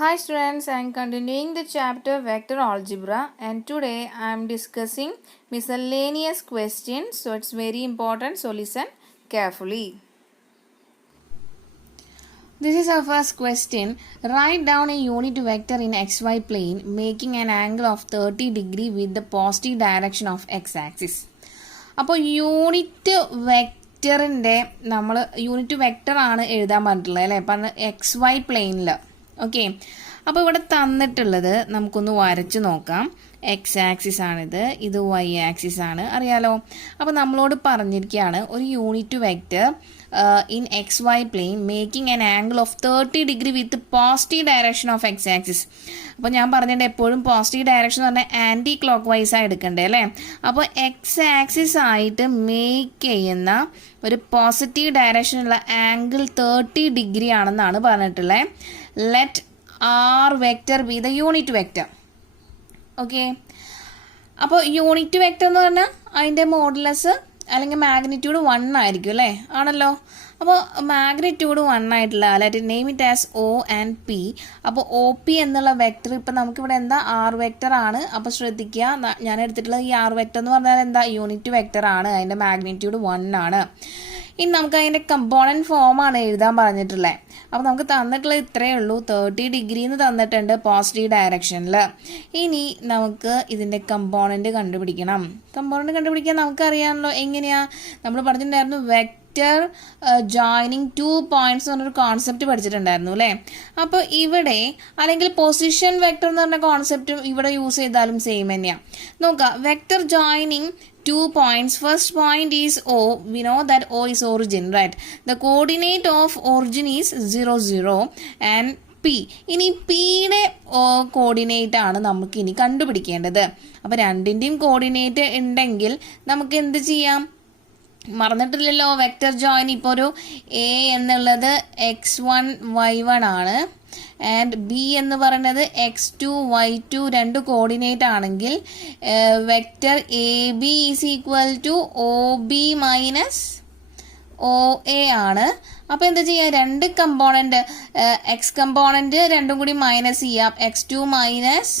Hi students, I am continuing the chapter Vector Algebra and today I am discussing miscellaneous questions. So it's very important, so listen carefully. This is our first question. Write down a unit vector in xy plane making an angle of 30 degree with the positive direction of x-axis. അപ്പോൾ unit വെക്റ്ററിൻ്റെ നമ്മൾ unit വെക്റ്ററാണ് എഴുതാൻ പറഞ്ഞിട്ടുള്ളത് അല്ലേ? അപ്പം X Y പ്ലെയിനിൽ. Okay, അപ്പോൾ ഇവിടെ തന്നിട്ടുള്ളത് നമുക്കൊന്ന് വരച്ച് നോക്കാം. എക്സ് ആക്സിസ് ആണിത്, ഇത് വൈ ആക്സിസ് ആണ്, അറിയാലോ. അപ്പോൾ നമ്മളോട് പറഞ്ഞിരിക്കുകയാണ് ഒരു unit vector in X Y plane making an angle of 30 degree with positive direction of X axis. അപ്പോൾ ഞാൻ പറഞ്ഞിട്ട് എപ്പോഴും പോസിറ്റീവ് ഡയറക്ഷൻ എന്ന് പറഞ്ഞാൽ ആൻറ്റി ക്ലോക്ക് വൈസാണ് എടുക്കണ്ടേ അല്ലേ? അപ്പോൾ എക്സ് ആക്സിസ് ആയിട്ട് മേക്ക് ചെയ്യുന്ന ഒരു പോസിറ്റീവ് ഡയറക്ഷനുള്ള ആംഗിൾ 30 ഡിഗ്രി ആണെന്നാണ് പറഞ്ഞിട്ടുള്ളത്. Let R vector be the unit vector. Okay, അപ്പോൾ യൂണിറ്റ് വെക്റ്റർ എന്ന് പറഞ്ഞാൽ അതിൻ്റെ മോഡുലസ് അല്ലെങ്കിൽ മാഗ്നിറ്റ്യൂഡ് 1 ആയിരിക്കും അല്ലേ? ആണല്ലോ. അപ്പോൾ മാഗ്നിറ്റ്യൂഡ് 1 ആയിട്ടുള്ള let name it as O and P. അപ്പോൾ ഒ പി എന്നുള്ള വെക്റ്റർ ഇപ്പം നമുക്കിവിടെ എന്താ ആർ വെക്റ്റർ ആണ്. അപ്പോൾ ശ്രദ്ധിക്കുക, ഞാൻ എടുത്തിട്ടുള്ള ഈ ആർ വെക്റ്റർ എന്ന് പറഞ്ഞാൽ എന്താ യൂണിറ്റ് വെക്റ്റർ ആണ്, അതിൻ്റെ മാഗ്നിറ്റ്യൂഡ് 1 ആണ്. ഇനി നമുക്ക് അതിൻ്റെ കമ്പോണൻറ്റ് ഫോമാണ് എഴുതാൻ പറഞ്ഞിട്ടുള്ളത്. അപ്പോൾ നമുക്ക് തന്നിട്ടുള്ളത് ഇത്രയേ ഉള്ളൂ, 30 ഡിഗ്രി എന്ന് തന്നിട്ടുണ്ട് പോസിറ്റീവ് ഡയറക്ഷനിൽ. ഇനി നമുക്ക് ഇതിൻ്റെ കമ്പോണൻറ്റ് കണ്ടുപിടിക്കണം. കമ്പോണൻറ്റ് കണ്ടുപിടിക്കാൻ നമുക്കറിയാമല്ലോ എങ്ങനെയാണ്. നമ്മൾ പറഞ്ഞിട്ടുണ്ടായിരുന്നു വെക്റ്റർ ജോയിനിങ് 2 പോയിന്റ്സ് എന്ന് പറഞ്ഞൊരു കോൺസെപ്റ്റ് പഠിച്ചിട്ടുണ്ടായിരുന്നു അല്ലേ? അപ്പോൾ ഇവിടെ അല്ലെങ്കിൽ പൊസിഷൻ വെക്റ്റർ എന്ന് പറഞ്ഞ കോൺസെപ്റ്റും ഇവിടെ യൂസ് ചെയ്താലും സെയിം തന്നെയാണ്. നോക്കാം, vector joining 2 points. First point is O. We know that O is origin, right? The coordinate of origin is 0, 0 and P. ഇനി പിയുടെ കോർഡിനേറ്റ് ആണ് നമുക്ക് ഇനി കണ്ടുപിടിക്കേണ്ടത്. അപ്പോൾ രണ്ടിൻ്റെയും കോർഡിനേറ്റ് ഉണ്ടെങ്കിൽ നമുക്ക് എന്ത് ചെയ്യാം? മറന്നിട്ടില്ലല്ലോ, വെക്റ്റർ ജോയിൻ ഇപ്പോൾ ഒരു എ എന്നുള്ളത് x1 y1 ആണ് ആൻഡ് ബി എന്ന് പറയുന്നത് x2 y2 രണ്ട് കോർഡിനേറ്റ് ആണെങ്കിൽ vector A B is equal to O B minus O A ആണ്. അപ്പോൾ എന്താ ചെയ്യുക? രണ്ട് കമ്പോണൻറ്റ് എക്സ് കമ്പോണൻറ്റ് രണ്ടും കൂടി മൈനസ് ചെയ്യാം. x2 മൈനസ്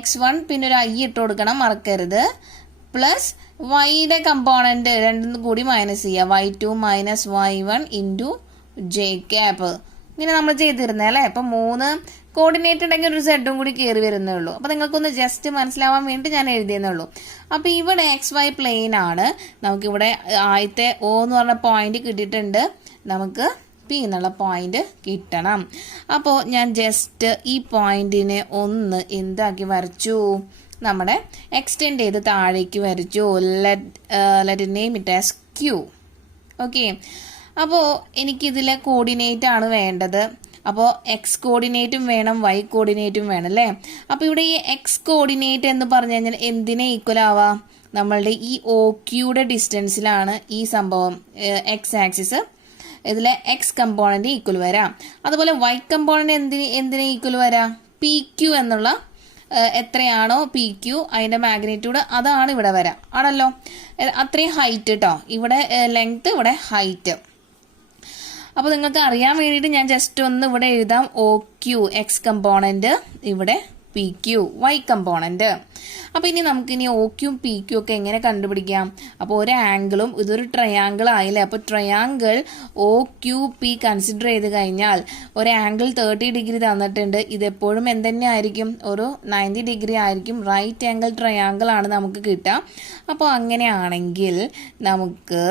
x1 പിന്നെ ഒരു ഐ ഇട്ട് കൊടുക്കണം, മറക്കരുത്. പ്ലസ് വൈയുടെ കമ്പോണൻറ്റ് രണ്ടും കൂടി മൈനസ് ചെയ്യുക, y2 minus y1 into J cap. ഇങ്ങനെ നമ്മൾ ചെയ്തിരുന്നേ അല്ലേ? അപ്പം 3 കോർഡിനേറ്റ് ഉണ്ടെങ്കിൽ ഒരു സെഡും കൂടി കയറി വരുന്നേ ഉള്ളൂ. അപ്പോൾ നിങ്ങൾക്കൊന്ന് ജസ്റ്റ് മനസ്സിലാവാൻ വേണ്ടി ഞാൻ എഴുതിയെന്നേ ഉള്ളൂ. അപ്പോൾ ഇവിടെ എക്സ് വൈ പ്ലെയിൻ ആണ്. നമുക്കിവിടെ ആദ്യത്തെ ഒ എന്ന് പറഞ്ഞ പോയിന്റ് കിട്ടിയിട്ടുണ്ട്, നമുക്ക് പി എന്നുള്ള പോയിന്റ് കിട്ടണം. അപ്പോൾ ഞാൻ ജസ്റ്റ് ഈ പോയിന്റിനെ ഒന്ന് എന്താക്കി വരച്ചു? നമ്മുടെ എക്സ്റ്റെൻഡ് ചെയ്ത് താഴേക്ക് വരച്ചു. Let name it as Q. Okay, അപ്പോൾ എനിക്കിതിലെ കോർഡിനേറ്റ് ആണ് വേണ്ടത്. അപ്പോൾ എക്സ് കോർഡിനേറ്റും വേണം, വൈ കോർഡിനേറ്റും വേണം അല്ലേ? അപ്പോൾ ഇവിടെ ഈ എക്സ് കോർഡിനേറ്റ് എന്ന് പറഞ്ഞു കഴിഞ്ഞാൽ എന്തിനെ ഈക്വൽ ആവാം? നമ്മളുടെ ഈ ഒ ക്യൂയുടെ ഡിസ്റ്റൻസിലാണ് ഈ സംഭവം എക്സ് ആക്സിസ്. ഇതിലെ എക്സ് കമ്പോണൻറ്റ് ഈക്വൽ വരാം. അതുപോലെ വൈ കമ്പോണൻറ്റ് എന്തിനെ ഈക്വൽ വരാം? പി ക്യൂ എന്നുള്ള എത്രയാണോ പി ക്യൂ അതിൻ്റെ മാഗ്നിറ്റ്യൂഡ് അതാണ് ഇവിടെ വരാം, ആണല്ലോ. അത്രയും ഹൈറ്റ് കേട്ടോ, ഇവിടെ ലെങ്ത്, ഇവിടെ ഹൈറ്റ്. അപ്പോൾ നിങ്ങൾക്ക് അറിയാൻ വേണ്ടിയിട്ട് ഞാൻ ജസ്റ്റ് ഒന്ന് ഇവിടെ എഴുതാം. ഒ ക്യൂ എക്സ് കമ്പോണൻറ്റ്, ഇവിടെ പി ക്യൂ വൈ കമ്പോണൻറ്റ്. അപ്പോൾ ഇനി നമുക്കിനി ഒ ക്യൂ പി ക്യൂ ഒക്കെ എങ്ങനെ കണ്ടുപിടിക്കാം? അപ്പോൾ ഒരു ആംഗിളും ഇതൊരു ട്രയാങ്കിൾ ആയില്ലേ? അപ്പോൾ triangle O Q P consider ചെയ്ത് കഴിഞ്ഞാൽ ഒരു ആംഗിൾ 30 ഡിഗ്രി തന്നിട്ടുണ്ട്. ഇതെപ്പോഴും എന്തുതന്നെ ആയിരിക്കും? ഒരു 90 ഡിഗ്രി ആയിരിക്കും. റൈറ്റ് ആംഗിൾ ട്രയാങ്കിൾ ആണ് നമുക്ക് കിട്ടുക. അപ്പോൾ അങ്ങനെയാണെങ്കിൽ നമുക്ക്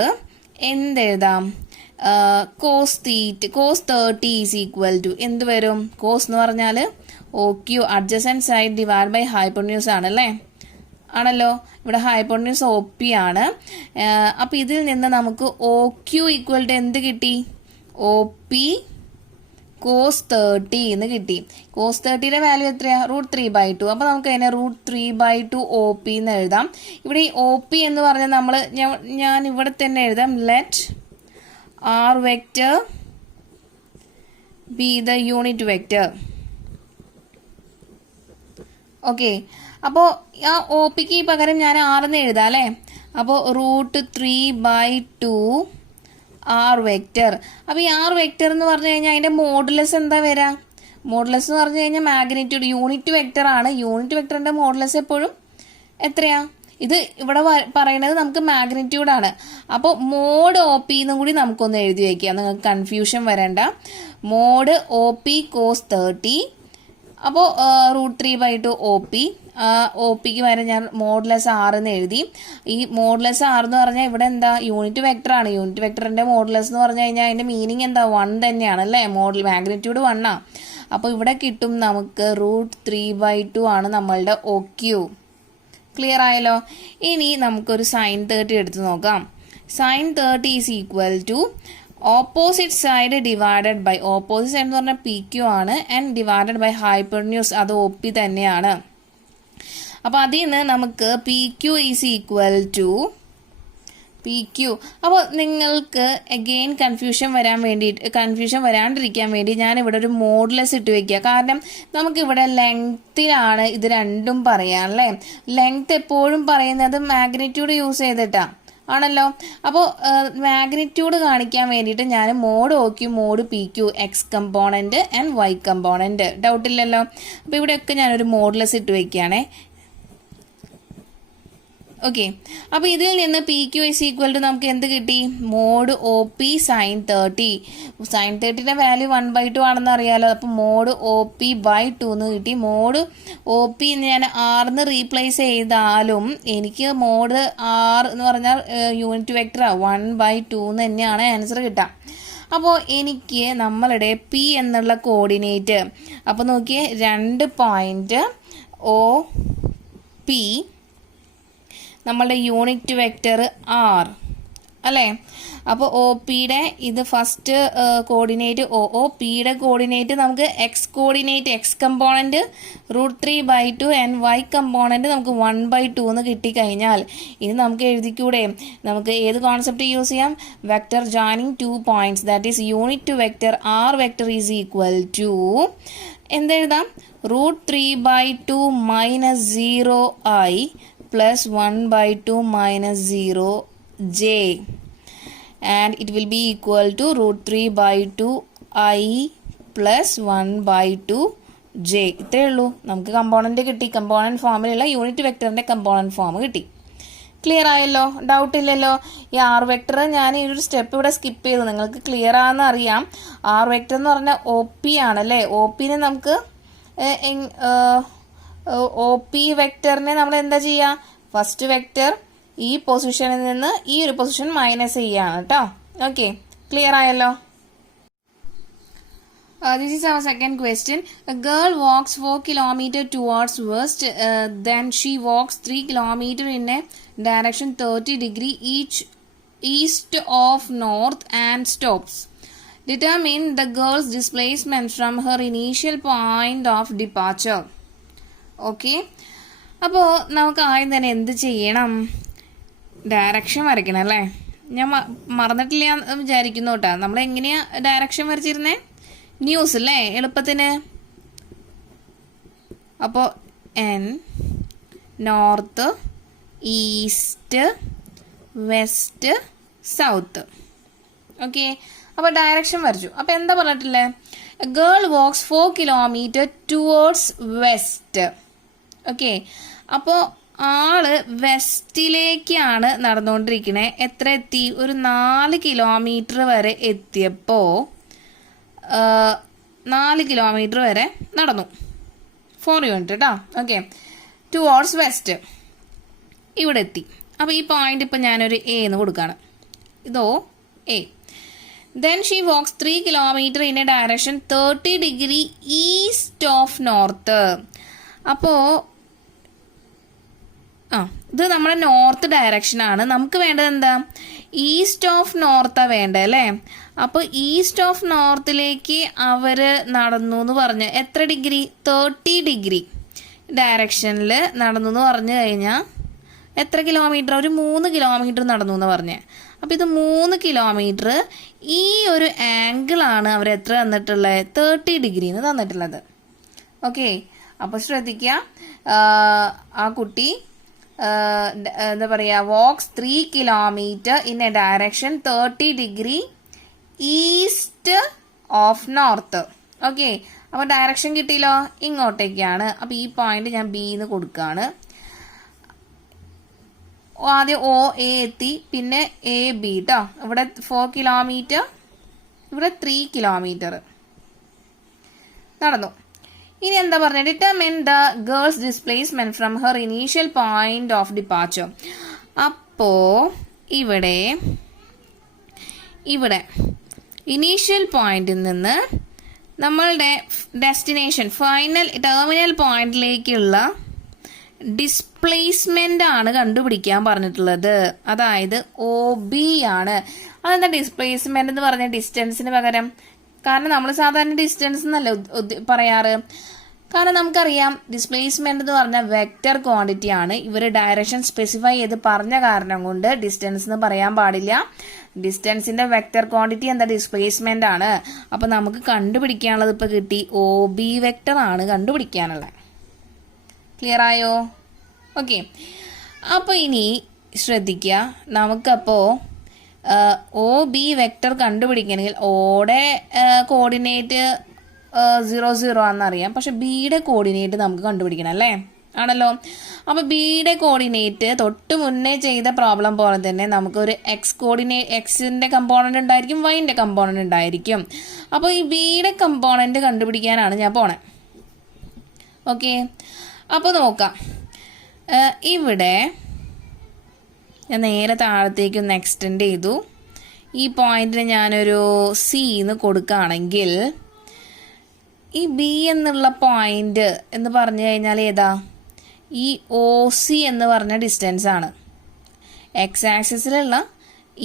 എന്തെഴുതാം? കോസ് 30 ഈസ് ഈക്വൽ ടു എന്ത് വരും? കോസ് എന്ന് പറഞ്ഞാൽ O Q adjacent side divide by hypotenuse ആണല്ലേ? ആണല്ലോ. ഇവിടെ ഹൈപ്പോട്ടന്യൂസ് ഒ പി ആണ്. അപ്പോൾ ഇതിൽ നിന്ന് നമുക്ക് ഒ ക്യൂ ഈക്വൽ ടു എന്ത് കിട്ടി? ഒ പി കോസ് 30 എന്ന് കിട്ടി. കോസ് 30യുടെ വാല്യൂ എത്രയാണ്? √3/2. അപ്പോൾ നമുക്ക് അതിനെ √3/2 ഒ പി എന്ന് എഴുതാം. ഇവിടെ ഈ ഒ പി എന്ന് പറഞ്ഞാൽ നമ്മൾ ഞാൻ ഇവിടെ തന്നെ എഴുതാം. Let R vector be the unit vector. Okay, അപ്പോൾ ആ ഒ പിക്ക് പകരം ഞാൻ ആറെന്ന് എഴുതാം അല്ലേ? അപ്പോൾ √3/2 ആർ വെക്റ്റർ. അപ്പോൾ ഈ ആർ വെക്റ്റർ എന്ന് പറഞ്ഞു കഴിഞ്ഞാൽ അതിൻ്റെ മോഡുലസ് എന്താ വരാം? മോഡുലസ് എന്ന് പറഞ്ഞു കഴിഞ്ഞാൽ മാഗ്നിറ്റ്യൂഡ് യൂണിറ്റ് വെക്റ്റർ ആണ്. യൂണിറ്റ് വെക്റ്ററിന്റെ മോഡുലസ് എപ്പോഴും എത്രയാ? ഇത് ഇവിടെ പറയുന്നത് നമുക്ക് മാഗ്നിറ്റ്യൂഡ് ആണ്. അപ്പോൾ മോഡ് ഒ പി എന്നും കൂടി നമുക്കൊന്ന് എഴുതി വയ്ക്കാം, നിങ്ങൾക്ക് കൺഫ്യൂഷൻ വരണ്ട. Mod O P cos 30. അപ്പോൾ √3/2 ഒ പി. ഒ പിക്ക് വരെ ഞാൻ മോഡുലസ് ആർ എന്ന് എഴുതി. ഈ മോഡുലസ് ആർ എന്ന് പറഞ്ഞാൽ ഇവിടെ എന്താ? യൂണിറ്റ് വെക്ടർ ആണ്. യൂണിറ്റ് വെക്ടറിന്റെ മോഡുലസ് എന്ന് പറഞ്ഞു കഴിഞ്ഞാൽ അതിന്റെ മീനിങ് എന്താ? 1 തന്നെയാണ് അല്ലേ? മാഗ്നിറ്റ്യൂഡ് 1 ആ. അപ്പോൾ ഇവിടെ കിട്ടും നമുക്ക് √3/2 ആണ് നമ്മളുടെ ഒ ക്യൂ. ക്ലിയർ ആയല്ലോ? ഇനി നമുക്കൊരു സൈൻ 30 എടുത്ത് നോക്കാം. Sine 30 is equal to opposite side divided by, opposite side എന്ന് പറഞ്ഞാൽ പി ക്യു ആണ്, ആൻഡ് ഡിവൈഡഡ് ബൈ ഹൈപ്പർന്യൂസ്, അത് ഒ പി തന്നെയാണ്. അപ്പോൾ അതിൽ നിന്ന് നമുക്ക് P Q is equal to P Q. അപ്പോൾ നിങ്ങൾക്ക് അഗെയിൻ കൺഫ്യൂഷൻ വരാണ്ടിരിക്കാൻ വേണ്ടി ഞാനിവിടെ ഒരു മോഡുലസ് ഇട്ട് വെക്കുക. കാരണം നമുക്കിവിടെ ലെങ്ത്തിലാണ് ഇത് രണ്ടും പറയാം അല്ലേ? ലെങ്ത് എപ്പോഴും പറയുന്നത് മാഗ്നിറ്റ്യൂഡ് യൂസ് ചെയ്തിട്ടാണ് ആണല്ലോ. അപ്പോൾ മാഗ്നിറ്റ്യൂഡ് കാണിക്കാൻ വേണ്ടിയിട്ട് ഞാൻ mod O Q, mod P Q, X component and Y component. ഡൗട്ടില്ലല്ലോ? അപ്പോൾ ഇവിടെയൊക്കെ ഞാനൊരു മോഡുലസ് ഇട്ട് വയ്ക്കുകയാണേ. ഓക്കെ, അപ്പോൾ ഇതിൽ നിന്ന് P Q is equal to നമുക്ക് എന്ത് കിട്ടി? Mod O P sine 30. Sine 30ന്റെ വാല്യൂ 1/2 ആണെന്ന് അറിയാലോ. അപ്പോൾ മോഡ് ഒ പി ബൈ 2 എന്ന് കിട്ടി. മോഡ് ഒ പി ഞാൻ ആർന്ന് റീപ്ലേസ് ചെയ്താലും എനിക്ക് മോഡ് ആർ എന്ന് പറഞ്ഞാൽ യൂണിറ്റ് വെക്ടർ 1/2 എന്ന് തന്നെയാണ് ആൻസർ കിട്ടുക. അപ്പോൾ എനിക്ക് നമ്മളുടെ പി എന്നുള്ള കോർഡിനേറ്റ്, അപ്പോൾ നോക്കിയേ 2 പോയിന്റ് ഒ പി, നമ്മളുടെ യൂണിറ്റ് വെക്റ്റർ ആർ അല്ലേ? അപ്പോൾ ഒ പിയുടെ ഇത് ഫസ്റ്റ് കോർഡിനേറ്റ് ഒ പിയുടെ കോർഡിനേറ്റ് നമുക്ക് X coordinate, X component √3/2 and Y component നമുക്ക് 1/2 എന്ന് കിട്ടിക്കഴിഞ്ഞാൽ ഇത് നമുക്ക് എഴുതിക്കൂടെ? നമുക്ക് ഏത് കോൺസെപ്റ്റ് യൂസ് ചെയ്യാം? Vector joining 2 points, that is unit vector R vector is equal to എന്തെഴുതാം? √3/2 minus 0i plus 1/2 minus 0j, and it will be equal to √3/2 i plus 1/2j. ഇത്രയേ ഉള്ളൂ. നമുക്ക് കമ്പോണന്റ് കിട്ടി. കമ്പോണന്റ് ഫോമിലുള്ള യൂണിറ്റ് വെക്ടറിന്റെ component form കിട്ടി. Clear ആയല്ലോ? Doubt ഇല്ലല്ലോ? ഈ ആർ വെക്ടർ ഞാൻ ഈ ഒരു സ്റ്റെപ്പ് ഇവിടെ സ്കിപ്പ് ചെയ്തു. നിങ്ങൾക്ക് ക്ലിയർ ആണെന്ന് അറിയാം. ആർ വെക്ടർ എന്ന് പറഞ്ഞാൽ ഒ പി ആണല്ലേ? ഒ പിനെ നമുക്ക് ഒ പി വെക്ടറിനെ നമ്മൾ എന്താ ചെയ്യുക? ഫസ്റ്റ് വെക്ടർ ഈ പൊസിഷനിൽ നിന്ന് ഈ ഒരു പൊസിഷൻ മൈനസ് ചെയ്യാണ് കേട്ടോ. ഓക്കെ, ക്ലിയർ ആയല്ലോ? This is our second question. A girl walks 4 kilometers towards west, then she walks 3 kilometers in a direction 30 degrees east of north and stops. Determine the girl's displacement from her initial point of departure. Okay. അപ്പോൾ നമുക്ക് ആദ്യം തന്നെ എന്ത് ചെയ്യണം? Direction വരയ്ക്കണം അല്ലേ? ഞാൻ മറന്നിട്ടില്ല എന്ന് വിചാരിക്കുന്നു കേട്ടോ. നമ്മൾ എങ്ങനെയാണ് ഡയറക്ഷൻ വരച്ചിരുന്നേ? ന്യൂസ് അല്ലേ എളുപ്പത്തിന്? അപ്പോൾ N, north, east, west, south. Okay, അപ്പോൾ ഡയറക്ഷൻ വരച്ചു. അപ്പോൾ എന്താ പറഞ്ഞിട്ടില്ലേ? Girl walks 4 kilometers towards west. Okay, അപ്പോൾ ആള് വെസ്റ്റിലേക്കാണ് നടന്നുകൊണ്ടിരിക്കണേ. എത്ര എത്തി? ഒരു 4 kilometers വരെ എത്തിയപ്പോൾ 4 kilometers വരെ നടന്നു. 4 units കേട്ടോ. ഓക്കെ, ടുവേർഡ്സ് വെസ്റ്റ് ഇവിടെ എത്തി. അപ്പോൾ ഈ പോയിന്റ് ഇപ്പം ഞാനൊരു എ എന്ന് കൊടുക്കുകയാണ്. ഇതോ A. Then she walks 3 kilometers in a direction 30 degrees east of north. അപ്പോൾ ഇത് നമ്മുടെ നോർത്ത് ഡയറക്ഷനാണ്. നമുക്ക് വേണ്ടത് എന്താ? ഈസ്റ്റ് ഓഫ് നോർത്താണ് വേണ്ടത് അല്ലേ? അപ്പോൾ ഈസ്റ്റ് ഓഫ് നോർത്തിലേക്ക് അവർ നടന്നു എന്ന് പറഞ്ഞ് എത്ര ഡിഗ്രി? 30 degrees ഡയറക്ഷനിൽ നടന്നു എന്ന് പറഞ്ഞു കഴിഞ്ഞാൽ എത്ര കിലോമീറ്റർ? ഒരു 3 kilometers നടന്നു എന്ന് പറഞ്ഞ്. അപ്പോൾ ഇത് 3 kilometers ഈ ഒരു ആംഗിളാണ് അവർ എത്ര തന്നിട്ടുള്ളത്? 30 degrees തന്നിട്ടുള്ളത്. ഓക്കെ, അപ്പോൾ ശ്രദ്ധിക്കുക. ആ കുട്ടി എന്താ പറയുക? Walks 3 kilometers in a direction 30 degrees east of north. Okay, അപ്പോൾ ഡയറക്ഷൻ കിട്ടിയല്ലോ, ഇങ്ങോട്ടേക്കാണ്. അപ്പോൾ ഈ പോയിന്റ് ഞാൻ ബി എന്ന് കൊടുക്കുകയാണ്. ആദ്യം ഒ എ എത്തി, പിന്നെ എ ബി കേട്ടോ. ഇവിടെ 4 കിലോമീറ്റർ, ഇവിടെ 3 കിലോമീറ്റർ നടന്നു. ഇനി എന്താ പറഞ്ഞത്? Determine the girls displacement from her initial point of departure. അപ്പോൾ ഇവിടെ ഇനീഷ്യൽ പോയിന്റിൽ നിന്ന് നമ്മളുടെ ഡെസ്റ്റിനേഷൻ ഫൈനൽ ടെർമിനൽ പോയിന്റിലേക്കുള്ള ഡിസ്പ്ലേസ്മെന്റ് ആണ് കണ്ടുപിടിക്കാൻ പറഞ്ഞിട്ടുള്ളത്. അതായത് ഒ ബി ആണ്. അതെന്താ ഡിസ്പ്ലേസ്മെന്റ് എന്ന് പറഞ്ഞ ഡിസ്റ്റൻസിന് പകരം? കാരണം നമ്മൾ സാധാരണ ഡിസ്റ്റൻസ് എന്നല്ല പറയാറ്. കാരണം നമുക്കറിയാം ഡിസ്പ്ലേസ്മെന്റ് എന്ന് പറഞ്ഞ വെക്റ്റർ ക്വാണ്ടിറ്റി ആണ്. ഇവർ ഡയറക്ഷൻ സ്പെസിഫൈ ചെയ്ത് പറഞ്ഞ കാരണം കൊണ്ട് ഡിസ്റ്റൻസ് എന്ന് പറയാൻ പാടില്ല. ഡിസ്റ്റൻസിന്റെ വെക്റ്റർ ക്വാണ്ടിറ്റി എന്താ? ഡിസ്പ്ലേസ്മെന്റ് ആണ്. അപ്പൊ നമുക്ക് കണ്ടുപിടിക്കാനുള്ളത് ഇപ്പൊ കിട്ടി, ഒ ബി വെക്റ്റർ ആണ് കണ്ടുപിടിക്കാനുള്ളത്. ക്ലിയർ ആയോ? ഓക്കെ, അപ്പോൾ ഇനി ശ്രദ്ധിക്കുക. നമുക്കപ്പോൾ ഒ ബി വെക്റ്റർ കണ്ടുപിടിക്കണമെങ്കിൽ ഓടെ കോർഡിനേറ്റ് 0 0 ആണെന്നറിയാം. പക്ഷെ ബിയുടെ കോർഡിനേറ്റ് നമുക്ക് കണ്ടുപിടിക്കണം അല്ലേ? ആണല്ലോ. അപ്പോൾ ബിയുടെ കോർഡിനേറ്റ് തൊട്ട് മുന്നേ ചെയ്ത പ്രോബ്ലം പോലെ തന്നെ നമുക്കൊരു എക്സിന്റെ കമ്പോണന്റ് ഉണ്ടായിരിക്കും, വൈൻ്റെ കമ്പോണന്റ് ഉണ്ടായിരിക്കും. അപ്പോൾ ഈ ബിയുടെ കമ്പോണന്റ് കണ്ടുപിടിക്കാനാണ് ഞാൻ പോണേ. ഓക്കെ, അപ്പോൾ നോക്കാം. ഇവിടെ ഞാൻ നേരെ താഴത്തേക്ക് ഒന്ന് എക്സ്റ്റെൻഡ് ചെയ്തു. ഈ പോയിന്റിന് ഞാനൊരു സി എന്ന് കൊടുക്കുകയാണെങ്കിൽ ഈ ബി എന്നുള്ള പോയിന്റ് എന്ന് പറഞ്ഞു കഴിഞ്ഞാൽ ഏതാ? ഈ ഒ സി എന്ന് പറഞ്ഞ ഡിസ്റ്റൻസ് ആണ്. എക്സ് ആക്സിസിലുള്ള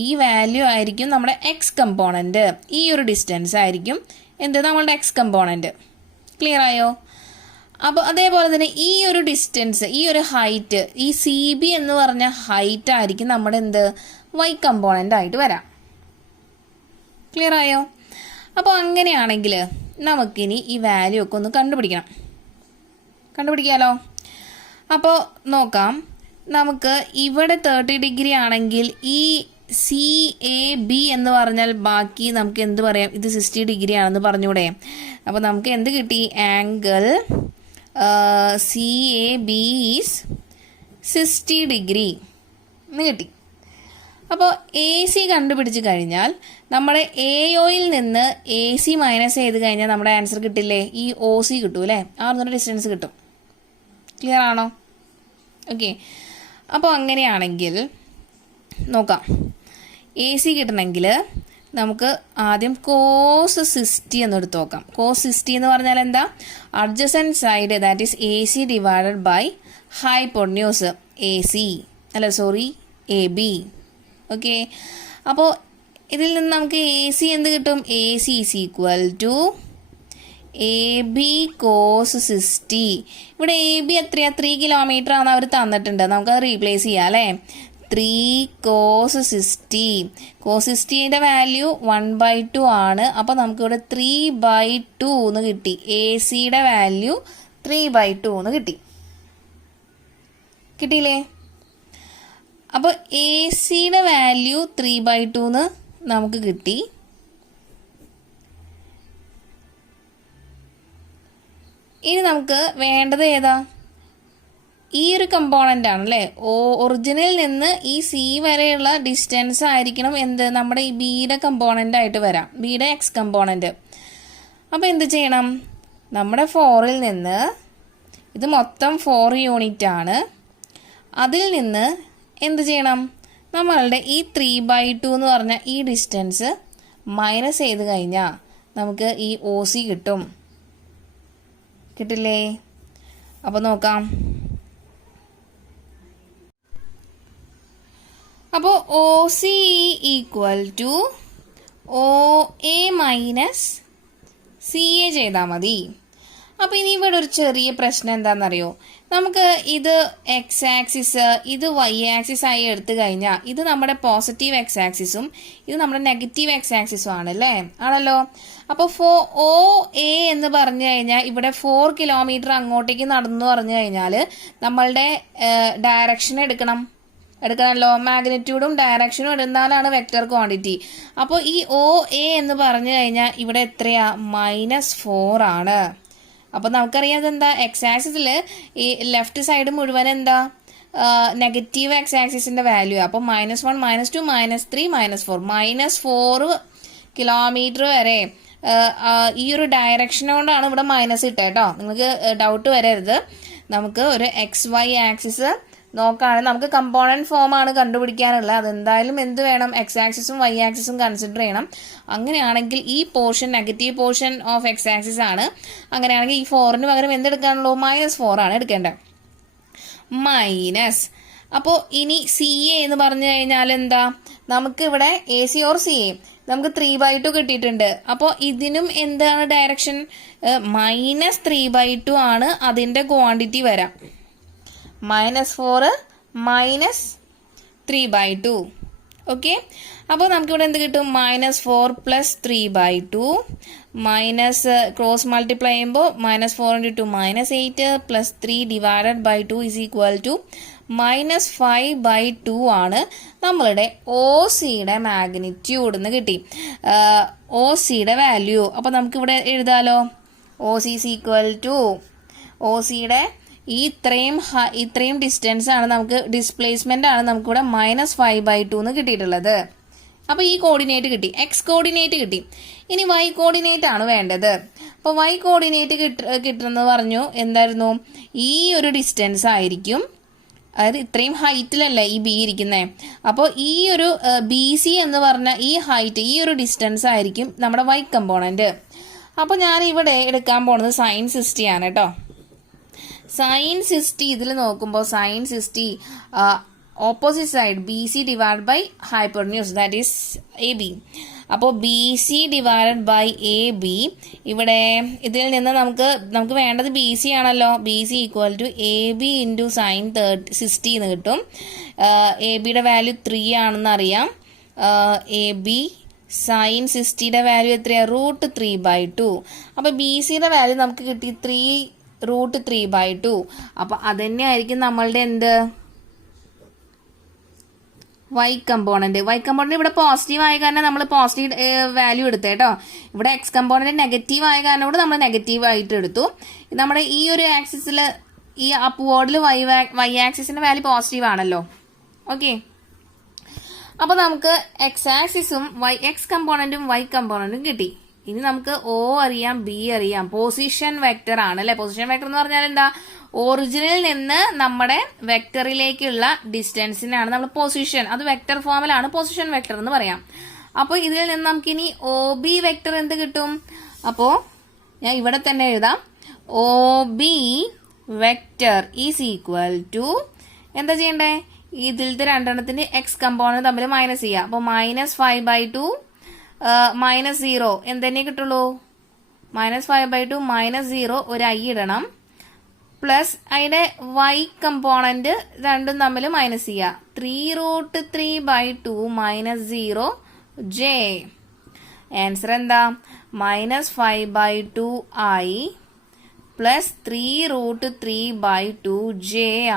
ഈ വാല്യൂ ആയിരിക്കും നമ്മുടെ എക്സ് കമ്പോണന്റ്. ഈ ഒരു ഡിസ്റ്റൻസ് ആയിരിക്കും എന്ത്? നമ്മളുടെ എക്സ് കമ്പോണന്റ്. ക്ലിയർ ആയോ? അപ്പോൾ അതേപോലെ തന്നെ ഈ ഒരു ഡിസ്റ്റൻസ്, ഈ ഒരു ഹൈറ്റ്, ഈ സി ബി എന്ന് പറഞ്ഞ ഹൈറ്റ് ആയിരിക്കും നമ്മുടെ എന്ത്? വൈ കമ്പോണന്റ് ആയിട്ട് വരാം. ക്ലിയർ ആയോ? അപ്പോൾ അങ്ങനെയാണെങ്കിൽ നമുക്കിനി ഈ വാല്യൂ ഒക്കെ ഒന്ന് കണ്ടുപിടിക്കാലോ. അപ്പോൾ നോക്കാം. നമുക്ക് ഇവിടെ 30 ഡിഗ്രി ആണെങ്കിൽ ഈ സി എ ബി എന്ന് പറഞ്ഞാൽ ബാക്കി നമുക്ക് എന്ത് പറയാം? ഇത് 60 ഡിഗ്രി ആണെന്ന് പറഞ്ഞൂടെ? അപ്പോൾ നമുക്ക് എന്ത് കിട്ടി? Angle C A B is 60 degree എന്ന് കിട്ടി. അപ്പോൾ എ സി കണ്ടുപിടിച്ച് കഴിഞ്ഞാൽ നമ്മുടെ എ ഒയിൽ നിന്ന് എ സി മൈനസ് ചെയ്ത് കഴിഞ്ഞാൽ നമ്മുടെ ആൻസർ കിട്ടില്ലേ? ഈ ഒ സി കിട്ടും അല്ലേ? ആ ഒരു ഡിസ്റ്റൻസ് കിട്ടും. ക്ലിയർ ആണോ? ഓക്കെ, അപ്പോൾ അങ്ങനെയാണെങ്കിൽ നോക്കാം. എ സി കിട്ടണമെങ്കിൽ നമുക്ക് ആദ്യം കോസ് 60 എന്ന് എടുത്ത് നോക്കാം. കോസ് 60 എന്ന് പറഞ്ഞാൽ എന്താ? Adjacent side, that is A C divided by hypotenuse A C, അല്ല സോറി എ ബി. ഓക്കെ, അപ്പോൾ ഇതിൽ നിന്ന് നമുക്ക് എ സി എന്ത് കിട്ടും? A C is equal to A B cos 60. ഇവിടെ എ ബി എത്രയാ? 3 കിലോമീറ്റർ ആണ് അവർ തന്നിട്ടുണ്ട്. നമുക്കത് റീപ്ലേസ് ചെയ്യാം അല്ലേ? 3 കോസ് 60. കോസ് 60ൻ്റെ വാല്യൂ 1/2 ആണ്. അപ്പോൾ നമുക്കിവിടെ 3/2 എന്ന് കിട്ടി. എ സിയുടെ വാല്യൂ 3/2 എന്ന് കിട്ടിയില്ലേ? അപ്പോൾ എ സിയുടെ വാല്യൂ 3/2 എന്ന് നമുക്ക് കിട്ടി. ഇനി നമുക്ക് വേണ്ടത് ഏതാ? ഈ ഒരു കമ്പോണൻ്റ് ആണല്ലേ. ഒറിജിനിൽ നിന്ന് ഈ സി വരെയുള്ള ഡിസ്റ്റൻസ് ആയിരിക്കണം എന്ത്? നമ്മുടെ ഈ ബിയുടെ കമ്പോണൻ്റ് ആയിട്ട് വരാം, ബിയുടെ എക്സ് കമ്പോണൻ്റ്. അപ്പോൾ എന്ത് ചെയ്യണം? നമ്മുടെ 4ൽ നിന്ന്, ഇത് മൊത്തം 4 യൂണിറ്റ് ആണ്, അതിൽ നിന്ന് എന്ത് ചെയ്യണം? നമ്മളുടെ ഈ 3/2 എന്ന് പറഞ്ഞ ഈ ഡിസ്റ്റൻസ് മൈനസ് ചെയ്ത് കഴിഞ്ഞാൽ നമുക്ക് ഈ ഒ സി കിട്ടില്ലേ? അപ്പോൾ നോക്കാം. അപ്പോൾ O C equal to O A minus C A ചെയ്താൽ മതി. അപ്പോൾ ഇനി ഇവിടെ ഒരു ചെറിയ പ്രശ്നം എന്താണെന്നറിയോ? നമുക്ക് ഇത് എക്സ് ആക്സിസ്, ഇത് വൈ ആക്സിസ് ആയി എടുത്തു കഴിഞ്ഞാൽ ഇത് നമ്മുടെ പോസിറ്റീവ് എക്സ് ആക്സിസും ഇത് നമ്മുടെ നെഗറ്റീവ് എക്സ് ആക്സിസും ആണല്ലേ? ആണല്ലോ. അപ്പോൾ ഒ എ എന്ന് പറഞ്ഞു കഴിഞ്ഞാൽ ഇവിടെ 4 കിലോമീറ്റർ അങ്ങോട്ടേക്ക് നടന്നു പറഞ്ഞു കഴിഞ്ഞാൽ നമ്മളുടെ ഡയറക്ഷൻ എടുക്കണം. എടുക്കണമല്ലോ. മാഗ്നിറ്റ്യൂഡും ഡയറക്ഷനും എടുത്താലാണ് വെക്റ്റർ ക്വാണ്ടിറ്റി. അപ്പോൾ ഈ ഒ എ എന്ന് പറഞ്ഞു കഴിഞ്ഞാൽ ഇവിടെ എത്രയാ? -4 ആണ്. അപ്പോൾ നമുക്കറിയാം എന്താ, എക്സ് ആക്സിസിൽ ഈ ലെഫ്റ്റ് സൈഡ് മുഴുവൻ എന്താ, നെഗറ്റീവ് എക്സ് ആക്സിസിന്റെ വാല്യൂ. അപ്പോൾ -1 -2 -3 -4 -4 കിലോമീറ്റർ വരെ ഈ ഒരു ഡയറക്ഷൻ കൊണ്ടാണ് ഇവിടെ മൈനസ് ഇട്ടത് കേട്ടോ. നിങ്ങൾക്ക് ഡൗട്ട് വരരുത്. നമുക്ക് ഒരു XY ആക്സിസ് നോക്കുകയാണെങ്കിൽ നമുക്ക് കമ്പോണന്റ് ഫോം ആണ് കണ്ടുപിടിക്കാനുള്ളത്. അതെന്തായാലും എന്ത് വേണം, എക്സ് ആക്സിസും വൈ ആക്സിസും കൺസിഡർ ചെയ്യണം. അങ്ങനെയാണെങ്കിൽ ഈ portion negative portion of X axis ആണ്. അങ്ങനെയാണെങ്കിൽ ഈ 4ന് പകരം എന്തെടുക്കാനുള്ളൂ? -4 ആണ് എടുക്കേണ്ടത്. മൈനസ്. അപ്പോൾ ഇനി CA എന്ന് പറഞ്ഞു കഴിഞ്ഞാൽ എന്താ, നമുക്ക് ഇവിടെ AC ഓർ CA നമുക്ക് 3/2 കിട്ടിയിട്ടുണ്ട്. അപ്പോൾ ഇതിനും എന്താണ് ഡയറക്ഷൻ? -3/2 ആണ് അതിൻ്റെ ക്വാണ്ടിറ്റി വരാം. -4 -3/2. ഓക്കെ, അപ്പോൾ നമുക്കിവിടെ എന്ത് കിട്ടും? -4 + 3/2 മൈനസ് ക്രോസ് മൾട്ടിപ്ലൈ ചെയ്യുമ്പോൾ -4 × 2 -8 + 3/2 = -5/2 ആണ് നമ്മളുടെ OCയുടെ മാഗ്നിറ്റ്യൂഡ് എന്ന് കിട്ടി. OCയുടെ വാല്യൂ അപ്പോൾ നമുക്കിവിടെ എഴുതാലോ. OC OCയുടെ ഈ ഇത്രയും ഡിസ്റ്റൻസ് ആണ് നമുക്ക്, ഡിസ്പ്ലേസ്മെന്റ് ആണ് നമുക്കിവിടെ -5/2 എന്ന് കിട്ടിയിട്ടുള്ളത്. അപ്പോൾ ഈ കോർഡിനേറ്റ് കിട്ടി, എക്സ് കോർഡിനേറ്റ് കിട്ടി. ഇനി വൈ കോർഡിനേറ്റ് ആണ് വേണ്ടത്. അപ്പോൾ വൈ കോർഡിനേറ്റ് കിട്ടുന്നത് പറഞ്ഞു എന്തായിരുന്നു? ഈ ഒരു ഡിസ്റ്റൻസ് ആയിരിക്കും, അതായത് ഇത്രയും ഹൈറ്റിലല്ലേ ഈ ബി ഇരിക്കുന്നത്. അപ്പോൾ ഈ ഒരു BC എന്ന് പറഞ്ഞ ഈ ഹൈറ്റ്, ഈ ഒരു ഡിസ്റ്റൻസ് ആയിരിക്കും നമ്മുടെ വൈ കമ്പോണന്റ്. അപ്പോൾ ഞാൻ ഇവിടെ എടുക്കാൻ പോണത് sin 60 ആണ് കേട്ടോ. sin 60 ഇതിൽ നോക്കുമ്പോൾ sin 60 opposite side BC / hypotenuse that is AB. അപ്പോൾ BC / AB ഇവിടെ ഇതിൽ നിന്ന് നമുക്ക് വേണ്ടത് BC ആണല്ലോ. BC = AB × sin 60 എന്ന് കിട്ടും. ABയുടെ വാല്യൂ 3 ആണെന്ന് അറിയാം. AB sin 60യുടെ വാല്യൂ എത്രയാണ്? √3/2. അപ്പോൾ BCയുടെ വാല്യൂ നമുക്ക് കിട്ടി √3/2. അപ്പോൾ അതന്നെ ആയിരിക്കും നമ്മളുടെ എന്ത്, വൈ കമ്പോണന്റ്. വൈ കമ്പോണന്റ് ഇവിടെ പോസിറ്റീവ് ആയ കാരണം നമ്മൾ പോസിറ്റീവ് വാല്യൂ എടുത്തു കേട്ടോ. ഇവിടെ എക്സ് കമ്പോണന്റ് നെഗറ്റീവ് ആയ കാരണം കൂടെ നമ്മൾ നെഗറ്റീവ് ആയിട്ട് എടുത്തു. നമ്മുടെ ഈ ഒരു ആക്സിസിൽ, ഈ അപ്വേർഡിൽ വൈ ആക്സിസിന്റെ വാല്യൂ പോസിറ്റീവ് ആണല്ലോ. ഓക്കെ, അപ്പോൾ നമുക്ക് എക്സ് ആക്സിസും എക്സ് കമ്പോണന്റും വൈ കമ്പോണന്റും കിട്ടി. ഇനി നമുക്ക് O അറിയാം, B അറിയാം. പൊസിഷൻ വെക്ടർ ആണ് അല്ലെ. പൊസിഷൻ വെക്ടർ എന്ന് പറഞ്ഞാൽ എന്താ, ഒറിജിനിൽ നിന്ന് നമ്മുടെ വെക്ടറിലേക്കുള്ള ഡിസ്റ്റൻസിനാണ് നമ്മൾ പൊസിഷൻ, അത് വെക്ടർ ഫോമിലാണ് പൊസിഷൻ വെക്ടർ എന്ന് പറയാം. അപ്പോൾ ഇതിൽ നിന്ന് നമുക്കിനി OB വെക്ടർ എന്ത് കിട്ടും? അപ്പോൾ ഞാൻ ഇവിടെ തന്നെ എഴുതാം. OB വെക്ടർ = എന്താ ചെയ്യണ്ടേ? ഇതിലത്തെ രണ്ടെണ്ണത്തിന്റെ എക്സ് കമ്പോണന്റ് തമ്മിൽ മൈനസ് ചെയ്യുക. അപ്പോൾ -5/2 -0 എന്തെന്നെ കിട്ടുള്ളൂ? -5/2 -0 ഒരു I ഇടണം, പ്ലസ് അതിന്റെ വൈ കമ്പോണന്റ് രണ്ടും തമ്മിൽ മൈനസ് ചെയ്യുക. 3√3/2 -0 J. ആൻസർ എന്താ? -5/2I പ്ലസ് 3√3/2 J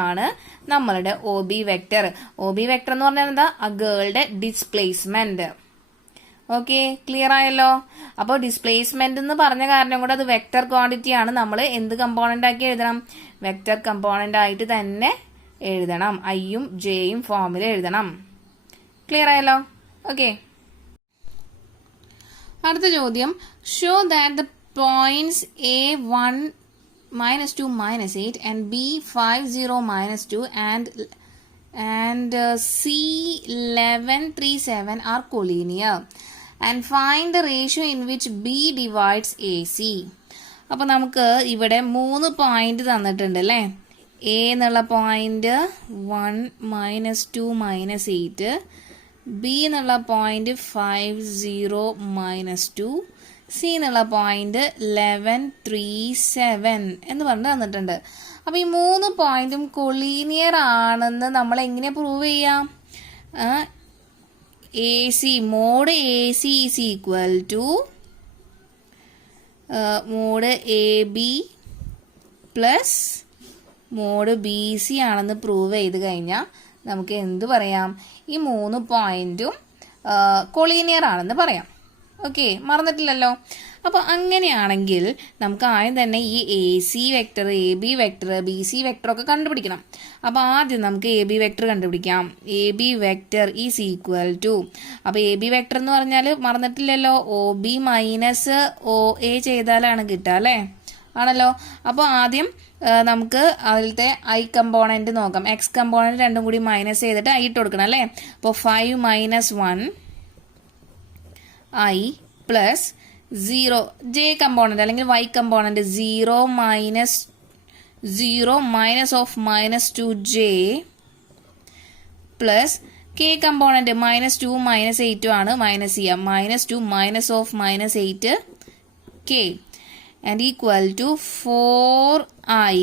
ആണ് നമ്മളുടെ OB വെക്ടർ. OB വെക്ടർ എന്ന് പറഞ്ഞാൽ എന്താ? ആ ഗേളുടെ ഡിസ്പ്ലേസ്മെന്റ്. ഓക്കെ, ക്ലിയർ ആയല്ലോ. അപ്പോൾ ഡിസ്പ്ലേസ്മെന്റ് എന്ന് പറഞ്ഞ കാരണം കൂടെ അത് വെക്ടർ ക്വാണ്ടിറ്റി ആണ്. നമ്മൾ എന്ത് കമ്പോണന്റ് ആക്കി എഴുതണം? വെക്ടർ കമ്പോണന്റ് ആയിട്ട് തന്നെ എഴുതണം. Iയും Jയും ഫോമിൽ എഴുതണം. ക്ലിയർ ആയല്ലോ. ഓക്കെ, അടുത്ത ചോദ്യം. Show that the points A1 -2 -8 and B5 0 -2 and C11 3 7 are collinear and find the ratio in which B divides AC. അപ്പോൾ നമുക്ക് ഇവിടെ 3 പോയിന്റ് തന്നിട്ടുണ്ട് അല്ലേ. A എന്നുള്ള പോയിന്റ് 1 -2 -8, B എന്നുള്ള പോയിന്റ് 5 0 -2, C എന്നുള്ള പോയിന്റ് 11 3 7 എന്ന് പറഞ്ഞ് തന്നിട്ടുണ്ട്. അപ്പോൾ ഈ 3 പോയിന്റും കൊളീനിയർ ആണെന്ന് നമ്മൾ എങ്ങനെ പ്രൂവ് ചെയ്യാം? AC mod AC = mod AB plus mod BC ആണെന്ന് പ്രൂവ് ചെയ്ത് കഴിഞ്ഞാൽ നമുക്ക് എന്ത് പറയാം? ഈ 3 പോയിന്റും കൊളീനിയർ ആണെന്ന് പറയാം. ഓക്കെ, മറന്നിട്ടില്ലല്ലോ. അപ്പോൾ അങ്ങനെയാണെങ്കിൽ നമുക്ക് ആദ്യം തന്നെ ഈ A C vector, A B vector, B C vector ഒക്കെ കണ്ടുപിടിക്കണം. അപ്പോൾ ആദ്യം നമുക്ക് എ ബി വെക്ടർ കണ്ടുപിടിക്കാം. A B vector is equal to, അപ്പോൾ എ ബി വെക്ടർ എന്ന് പറഞ്ഞാൽ മറന്നിട്ടില്ലല്ലോ, O B minus O A ചെയ്താലാണ് കിട്ടുക അല്ലേ? ആണല്ലോ. അപ്പോൾ ആദ്യം നമുക്ക് അതിലത്തെ ഐ കമ്പോണൻറ്റ് നോക്കാം. എക്സ് കമ്പോണൻറ്റ് രണ്ടും കൂടി മൈനസ് ചെയ്തിട്ട് ഐ ഇട്ട് കൊടുക്കണം അല്ലേ? അപ്പോൾ 5 minus 1 I plus 0 J component അല്ലെങ്കിൽ Y component 0 minus of -2 J plus K component -2 -8 ആണ്, മൈനസ് ചെയ്യാം. -2 minus of -8 K and equal to 4i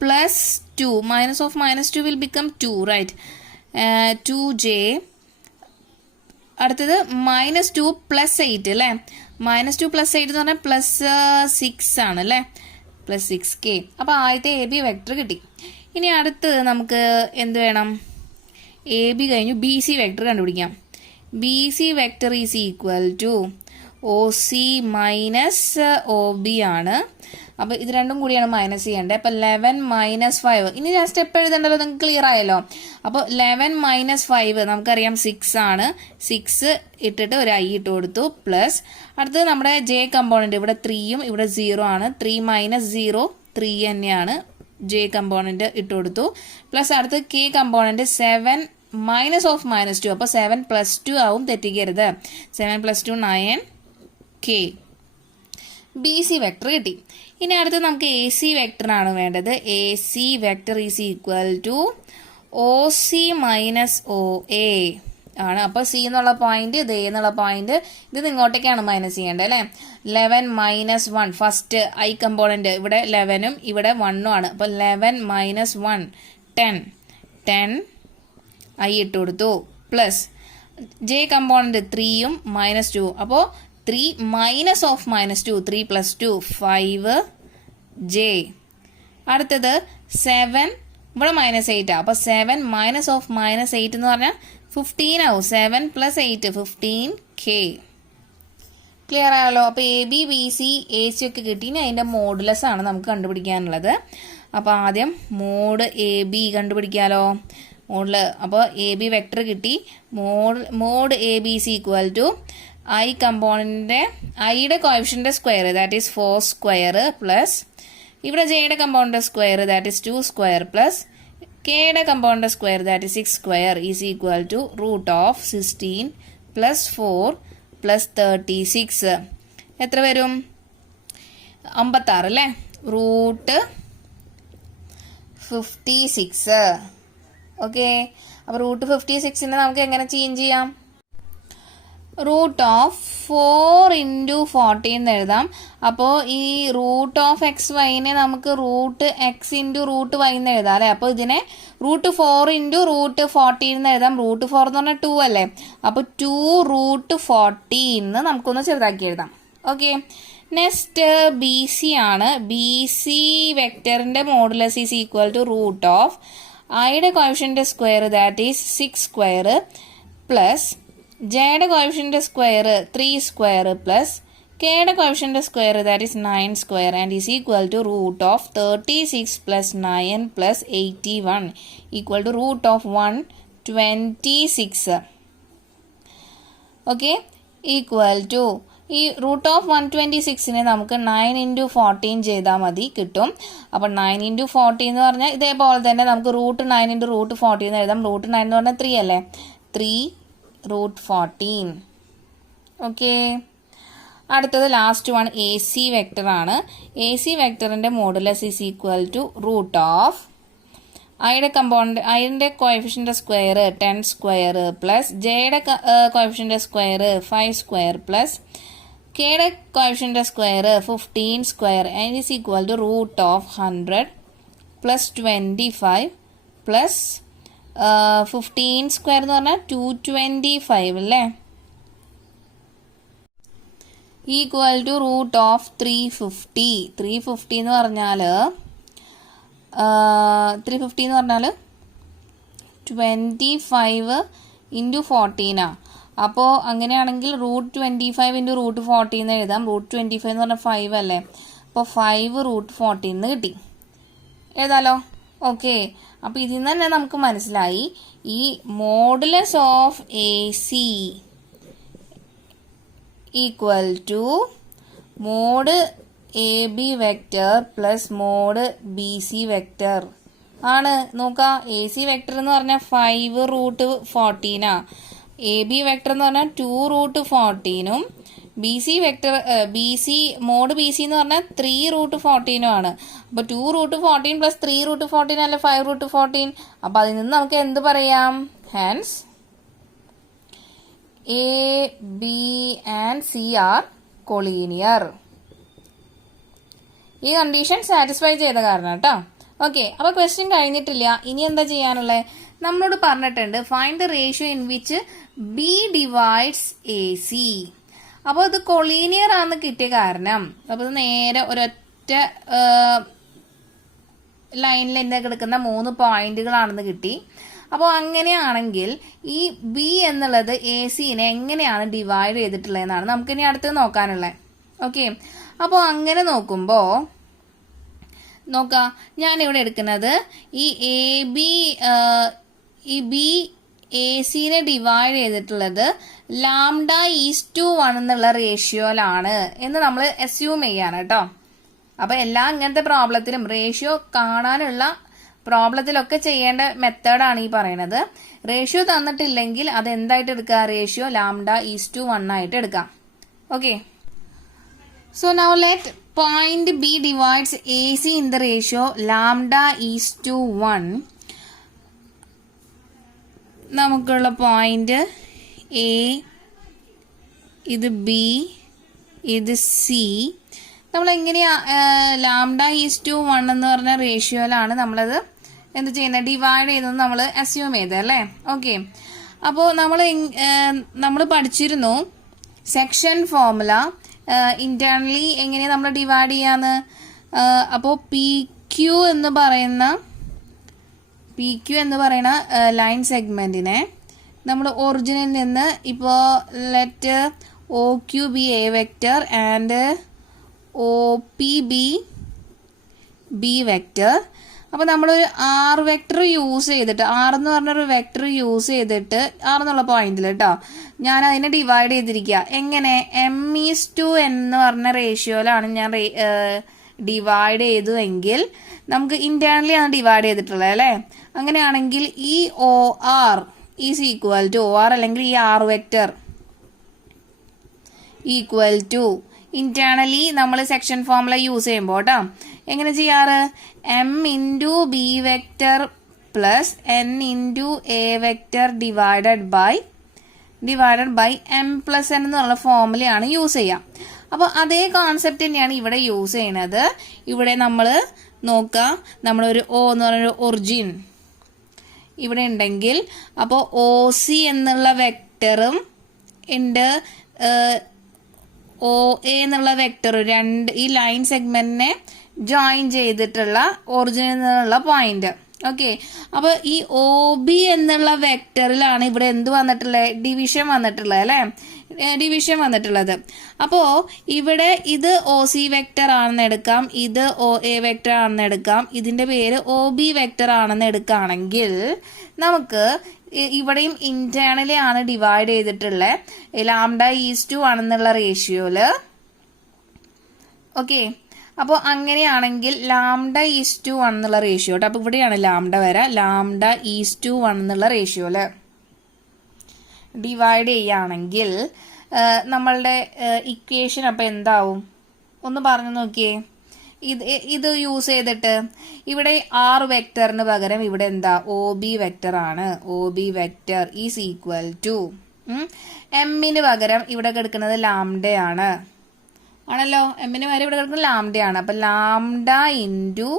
plus 2. Minus of -2 will become 2, right? 2j. അടുത്തത് -2 plus 8 അല്ലേ? -2 plus 8 എന്ന് പറഞ്ഞാൽ +6 ആണ് അല്ലേ? +6k. അപ്പോൾ ആദ്യത്തെ എ ബി വെക്ടർ കിട്ടി. ഇനി അടുത്തത് നമുക്ക് എന്ത് വേണം? എ ബി കഴിഞ്ഞു ബി സി വെക്ടർ കണ്ടുപിടിക്കാം. B C vector is equal to O C minus O B ആണ്. അപ്പോൾ ഇത് രണ്ടും കൂടിയാണ് മൈനസ് ചെയ്യേണ്ടത്. അപ്പോൾ 11 മൈനസ് 5. ഇനി ഞാൻ സ്റ്റെപ്പ് എഴുതണ്ടല്ലോ, നിങ്ങൾക്ക് ക്ലിയർ ആയല്ലോ. അപ്പോൾ 11 മൈനസ് 5 നമുക്കറിയാം 6 ആണ്. 6 ഇട്ടിട്ട് ഒരു ഐ ഇട്ട് കൊടുത്തു. പ്ലസ് അടുത്തത് നമ്മുടെ ജെ കമ്പോണൻറ്റ്, ഇവിടെ 3യും ഇവിടെ 0 ആണ്. 3 മൈനസ് 0 3 തന്നെയാണ്. ജെ കമ്പോണൻറ്റ് ഇട്ട് കൊടുത്തു. പ്ലസ് അടുത്ത് കെ കമ്പോണൻറ്റ് 7 മൈനസ് ഓഫ് -2. അപ്പോൾ 7 + 2 ആവും, തെറ്റിക്കരുത്. 7 + 2 9 കെ. ബി സി വെക്ടർ കിട്ടി. ഇനി അടുത്ത് നമുക്ക് എ സി വെക്ടറാണ് വേണ്ടത്. A C vector is equal to O C minus O A ആണ്. അപ്പോൾ സി എന്നുള്ള പോയിന്റ്, ഇത് എ എന്നുള്ള പോയിന്റ്, ഇത് ഇങ്ങോട്ടേക്കാണ് മൈനസ് ചെയ്യേണ്ടത് അല്ലേ? 11 മൈനസ് 1 ഫസ്റ്റ് ഐ കമ്പോണൻറ്റ്, ഇവിടെ 11ഉം ഇവിടെ 1ഉം ആണ്. അപ്പോൾ 11 മൈനസ് 1 10 ഐ ഇട്ട് കൊടുത്തു. പ്ലസ് ജെ കമ്പോണൻറ്റ് 3യും -2. അപ്പോൾ 3 മൈനസ് ഓഫ് -2 3 + 2 5 ജെ. അടുത്തത് 7 ഇവിടെ -8 അപ്പോൾ 7 മൈനസ് ഓഫ് -8 എന്ന് പറഞ്ഞാൽ 15 ആവും. 7 + 8 15 കെ. ക്ലിയർ ആയല്ലോ. അപ്പോൾ A B B C A C ഒക്കെ കിട്ടി. ഇനി അതിൻ്റെ മോഡുലസ് ആണ് നമുക്ക് കണ്ടുപിടിക്കാനുള്ളത്. അപ്പോൾ ആദ്യം മോഡ് എ ബി കണ്ടുപിടിക്കാമല്ലോ. മോഡിൽ അപ്പോൾ എ ബി വെക്ടർ കിട്ടി. Mod A B C equal to I കമ്പോണൻറ്റിൻ്റെ ഐയുടെ coefficient square, that is 4 square plus ഇവിടെ ജെയുടെ component square, that is 2 square plus കെയുടെ component square, that is 6 square is equal to √16 + 4 + 36. എത്ര വരും? 56 അല്ലേ? √56. ഓക്കെ, അപ്പോൾ √56നെ നമുക്ക് എങ്ങനെ ചേഞ്ച് ചെയ്യാം? √4 × 40 എന്ന് എഴുതാം. അപ്പോൾ ഈ √(xy)നെ നമുക്ക് √x × √y എന്ന് എഴുതാം അല്ലേ? അപ്പോൾ ഇതിനെ √4 × √40 എന്ന് എഴുതാം. √4 എന്ന് പറഞ്ഞാൽ 2 അല്ലേ? അപ്പോൾ 2√40 എന്ന് നമുക്കൊന്ന് ചെറുതാക്കി എഴുതാം. ഓക്കെ, നെക്സ്റ്റ് ബി സി ആണ്. ബി സി വെക്ടറിൻ്റെ മോഡുലസ് ഈസ് ഈക്വൽ ടു ഐയുടെ coefficient square, that is 6 square plus ജെയുടെ കോഎഫിഷ്യൻ്റ് സ്ക്വയർ 3 സ്ക്വയർ പ്ലസ് കെയുടെ coefficient square, that is 9 square and is equal to √36 + 9 + 81 equal to √126. Okay, equal to ഈ √126നെ നമുക്ക് 9 × 14 ചെയ്താൽ മതി, കിട്ടും. അപ്പോൾ 9 × 40 എന്ന് പറഞ്ഞാൽ ഇതേപോലെ തന്നെ നമുക്ക് √9 × √40 എന്ന് എഴുതാം. √9 എന്ന് പറഞ്ഞാൽ 3 അല്ലേ? 3√14. ഓക്കെ, അടുത്തത് last one A C vector ആണ്. എ സി വെക്ടറിൻ്റെ മോഡുലസ് ഈസ് ഈക്വൽ ടു ഐയുടെ കമ്പോണൻറ്റ് ഐൻ്റെ കോഎഫിഷ്യൻ്റ് സ്ക്വയർ 10 സ്ക്വയർ പ്ലസ് ജെയുടെ കോഎഫിഷ്യൻ്റ് സ്ക്വയർ 5 സ്ക്വയർ പ്ലസ് കെയുടെ coefficient square 15 square and is equal to √100 + 25 plus 15 square എന്ന് പറഞ്ഞാൽ 225 അല്ലേ? Equal to √350. 350 എന്ന് പറഞ്ഞാൽ 25 ഇൻറ്റു 14 അപ്പോൾ അങ്ങനെയാണെങ്കിൽ √25 ഇൻറ്റു √14 എന്ന് എഴുതാം. √25 എന്ന് പറഞ്ഞാൽ 5 അല്ലേ, അപ്പോൾ 5 √14 എന്ന് കിട്ടി. എഴുതാലോ? ഓക്കെ. അപ്പോൾ ഇതിൽ നിന്ന് തന്നെ നമുക്ക് മനസ്സിലായി ഈ modulus of AC equal to mod AB vector plus mod BC vector ആണ്. നോക്കാം, AC വെക്റ്റർ എന്ന് പറഞ്ഞാൽ 5 √14 AB വെക്റ്റർ എന്ന് പറഞ്ഞാൽ 2 √14 BC വെക്റ്റർ മോഡ് BC എന്ന് പറഞ്ഞാൽ 3 √14 ആണ്. അപ്പോൾ 2 √14 പ്ലസ് 3 √14 അല്ല 5 √14. അപ്പോൾ അതിൽ നിന്ന് നമുക്ക് എന്ത് പറയാം? Hence A, B and C are collinear. ഈ കണ്ടീഷൻ സാറ്റിസ്ഫൈ ചെയ്ത കാരണം കേട്ടോ. ഓക്കെ, അപ്പോൾ ക്വസ്റ്റ്യൻ കഴിഞ്ഞിട്ടില്ല. ഇനി എന്താ ചെയ്യാനുള്ളത്? നമ്മളോട് പറഞ്ഞിട്ടുണ്ട് find the ratio in which B divides AC. അപ്പോൾ ഇത് കൊളീനിയർ ആണെന്ന് കിട്ടിയ കാരണം അപ്പോൾ ഇത് നേരെ ഒരൊറ്റ ലൈനിൽ എന്താ കിടക്കുന്ന 3 പോയിന്റുകളാണെന്ന് കിട്ടി. അപ്പോൾ അങ്ങനെയാണെങ്കിൽ ഈ B എന്നുള്ളത് ACനെ എങ്ങനെയാണ് ഡിവൈഡ് ചെയ്തിട്ടുള്ളതെന്നാണ് നമുക്കിനി അടുത്ത് നോക്കാനുള്ളത്. ഓക്കെ, അപ്പോൾ അങ്ങനെ നോക്കുമ്പോൾ നോക്കാം, ഞാനിവിടെ എടുക്കുന്നത് ഈ B ACനെ ഡിവൈഡ് ചെയ്തിട്ടുള്ളത് λ1 എന്നുള്ള റേഷ്യോയിലാണ് എന്ന് നമ്മൾ അസ്യൂം ചെയ്യാണ് കേട്ടോ. അപ്പോൾ എല്ലാ ഇങ്ങനത്തെ പ്രോബ്ലത്തിലും റേഷ്യോ കാണാനുള്ള പ്രോബ്ലത്തിലൊക്കെ ചെയ്യേണ്ട മെത്തേഡാണ് ഈ പറയുന്നത്. റേഷ്യോ തന്നിട്ടില്ലെങ്കിൽ അത് എന്തായിട്ട് എടുക്കുക? റേഷ്യോ λ1 ആയിട്ട് എടുക്കാം. Okay, so now let point B divides AC in the ratio λ1. നമുക്കുള്ള പോയിന്റ് A, ഇത് B, ഇത് C. നമ്മൾ എങ്ങനെയാ λ1 എന്ന് പറഞ്ഞ റേഷ്യോയിലാണ് നമ്മളത് എന്ത് ചെയ്യുന്നത്? ഡിവൈഡ് ചെയ്തെന്ന് നമ്മൾ അസ്യൂം ചെയ്തത് അല്ലേ? ഓക്കെ, അപ്പോൾ നമ്മൾ പഠിച്ചിരുന്നു സെക്ഷൻ ഫോർമുല ഇന്റേണലി എങ്ങനെയാ നമ്മൾ ഡിവൈഡ് ചെയ്യാന്ന്. അപ്പോൾ PQ എന്ന് പറയുന്ന ലൈൻ സെഗ്മെന്റിനെ നമ്മൾ ഒറിജിനിൽ നിന്ന് ഇപ്പോൾ let OQ B A vector and OP B B vector. അപ്പോൾ നമ്മളൊരു R വെക്റ്റർ യൂസ് ചെയ്തിട്ട്, R എന്ന് പറഞ്ഞൊരു വെക്റ്റർ യൂസ് ചെയ്തിട്ട് R എന്നുള്ള പോയിന്റിൽ കേട്ടോ ഞാൻ അതിനെ ഡിവൈഡ് ചെയ്തിരിക്കുക. എങ്ങനെ? M:2 എന്ന് പറഞ്ഞ റേഷ്യോയിലാണ് ഞാൻ ഡിവൈഡ് ചെയ്തു എങ്കിൽ നമുക്ക് ഇന്റേണലി ആണ് ഡിവൈഡ് ചെയ്തിട്ടുള്ളത് അല്ലേ? അങ്ങനെയാണെങ്കിൽ ഈ OR is equal to OR അല്ലെങ്കിൽ ഈ R vector equal to internally നമ്മൾ സെക്ഷൻ ഫോർമുല യൂസ് ചെയ്യുമ്പോൾ കേട്ടോ എങ്ങനെ ചെയ്യാറ്? M:B vector plus N:A vector divided by M+N എന്നുള്ള ഫോർമുലയാണ് യൂസ് ചെയ്യുക. അപ്പോൾ അതേ കോൺസെപ്റ്റ് തന്നെയാണ് ഇവിടെ യൂസ് ചെയ്യുന്നത്. ഇവിടെ നമ്മൾ നോക്കുക, നമ്മളൊരു O എന്ന് പറഞ്ഞൊരു ഒറിജിൻ ഇവിടെ ഉണ്ടെങ്കിൽ അപ്പോൾ OC എന്നുള്ള വെക്റ്ററും ഉണ്ട്, OA എന്നുള്ള വെക്റ്റർ ഈ ലൈൻ സെഗ്മെന്റിനെ ജോയിൻ ചെയ്തിട്ടുള്ള ഒറിജിനിൽ നിന്നുള്ള പോയിന്റ്. ഓക്കെ, അപ്പോൾ ഈ OB എന്നുള്ള വെക്റ്ററിലാണ് ഇവിടെ എന്ത് വന്നിട്ടുള്ളത്? ഡിവിഷൻ വന്നിട്ടുള്ളത് അല്ലേ? ഡിവിഷൻ വന്നിട്ടുള്ളത്. അപ്പോൾ ഇവിടെ ഇത് OC വെക്റ്റർ ആണെന്ന് എടുക്കാം, ഇത് OA വെക്റ്റർ ആണെന്ന് എടുക്കാം, ഇതിന്റെ പേര് OB വെക്റ്റർ ആണെന്ന് എടുക്കുകയാണെങ്കിൽ നമുക്ക് ഇവിടെയും ഇന്റേണലി ആണ് ഡിവൈഡ് ചെയ്തിട്ടുള്ളത് λ1 എന്നുള്ള റേഷ്യോയില്. ഓക്കെ, അപ്പോൾ അങ്ങനെയാണെങ്കിൽ λ1 എന്നുള്ള റേഷ്യോ കേട്ടോ. അപ്പോൾ ഇവിടെയാണ് ലാംഡ വരാം. λ1 എന്നുള്ള റേഷ്യോയില് ഡിവൈഡ് ചെയ്യുകയാണെങ്കിൽ നമ്മളുടെ ഇക്വേഷൻ അപ്പോൾ എന്താവും? ഒന്ന് പറഞ്ഞു നോക്കിയേ. ഇത് യൂസ് ചെയ്തിട്ട് ഇവിടെ R വെക്റ്ററിന് പകരം ഇവിടെ എന്താ? OB വെക്റ്റർ ആണ്. OB vector is equal to എമ്മിന് പകരം ഇവിടെ കിടക്കുന്നത് ലാംഡയാണ് ആണല്ലോ. എമ്മിന് പകരം ഇവിടെ കിടക്കുന്നത് ലാംഡയാണ്. അപ്പൊ ലാംഡ ഇൻറ്റു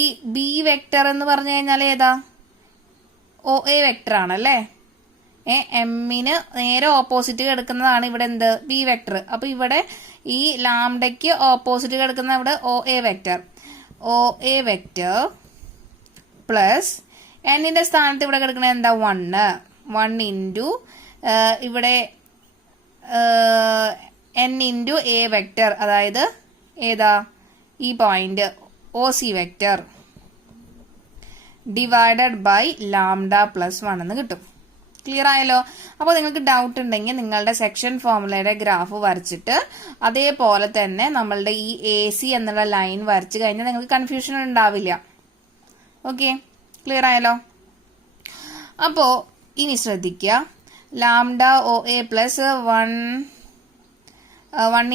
ഈ B വെക്റ്റർ എന്ന് പറഞ്ഞു കഴിഞ്ഞാൽ ഏതാ? OA വെക്റ്റർ ആണല്ലേ. എമ്മിന് നേരെ ഓപ്പോസിറ്റ് കിടക്കുന്നതാണ് ഇവിടെ എന്ത്? B vector. അപ്പൊ ഇവിടെ ഈ ലാംഡയ്ക്ക് ഓപ്പോസിറ്റ് കിടക്കുന്ന ഇവിടെ OA വെക്റ്റർ പ്ലസ് എന്നിന്റെ സ്ഥാനത്ത് ഇവിടെ കിടക്കുന്നത് എന്താ 1 ഇൻറ്റു ഇവിടെ n ഇൻറ്റു എ വെക്റ്റർ, അതായത് ഏതാ ഈ point OC vector divided by lambda plus 1 എന്ന് കിട്ടും. ക്ലിയർ ആയല്ലോ? അപ്പോൾ നിങ്ങൾക്ക് ഡൗട്ട് ഉണ്ടെങ്കിൽ നിങ്ങളുടെ സെക്ഷൻ ഫോർമുലയുടെ ഗ്രാഫ് വരച്ചിട്ട് അതേപോലെ തന്നെ നമ്മളുടെ ഈ AC എന്നുള്ള ലൈൻ വരച്ച് കഴിഞ്ഞാൽ നിങ്ങൾക്ക് കൺഫ്യൂഷൻ ഉണ്ടാവില്ല. ഓക്കെ, ക്ലിയർ ആയല്ലോ? അപ്പോൾ ഇനി ശ്രദ്ധിക്കുക, lambda OA plus 1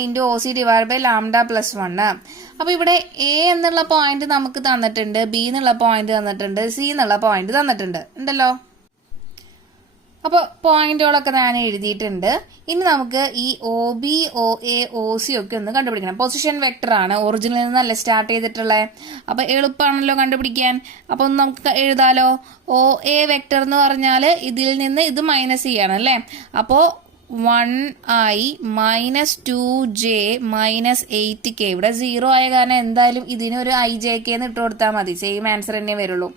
into OC divide by lambda plus 1. അപ്പോൾ ഇവിടെ A എന്നുള്ള പോയിന്റ് നമുക്ക് തന്നിട്ടുണ്ട്, B എന്നുള്ള പോയിന്റ് തന്നിട്ടുണ്ട്, C എന്നുള്ള പോയിന്റ് തന്നിട്ടുണ്ട് ഉണ്ടല്ലോ. അപ്പോൾ പോയിന്റുകളൊക്കെ ഞാൻ എഴുതിയിട്ടുണ്ട്. ഇനി നമുക്ക് ഈ OB OA OC ഒക്കെ ഒന്ന് കണ്ടുപിടിക്കണം. പൊസിഷൻ വെക്ടർ ആണ്, ഒറിജിനിൽ നിന്നല്ലേ സ്റ്റാർട്ട് ചെയ്തിട്ടുള്ളത്. അപ്പോൾ എളുപ്പമാണല്ലോ കണ്ടുപിടിക്കാൻ. അപ്പോൾ ഒന്ന് നമുക്ക് എഴുതാലോ. OA വെക്ടർ എന്ന് പറഞ്ഞാൽ ഇതിൽ നിന്ന് ഇത് മൈനസ് ചെയ്യണം അല്ലേ. അപ്പോൾ 1i minus 2j minus 8k. ഇവിടെ 0 ആയ കാരണം എന്തായാലും ഇതിനൊരു ijk എന്ന് ഇട്ട് കൊടുത്താൽ മതി, സെയിം ആൻസർ തന്നെ വരുള്ളൂ.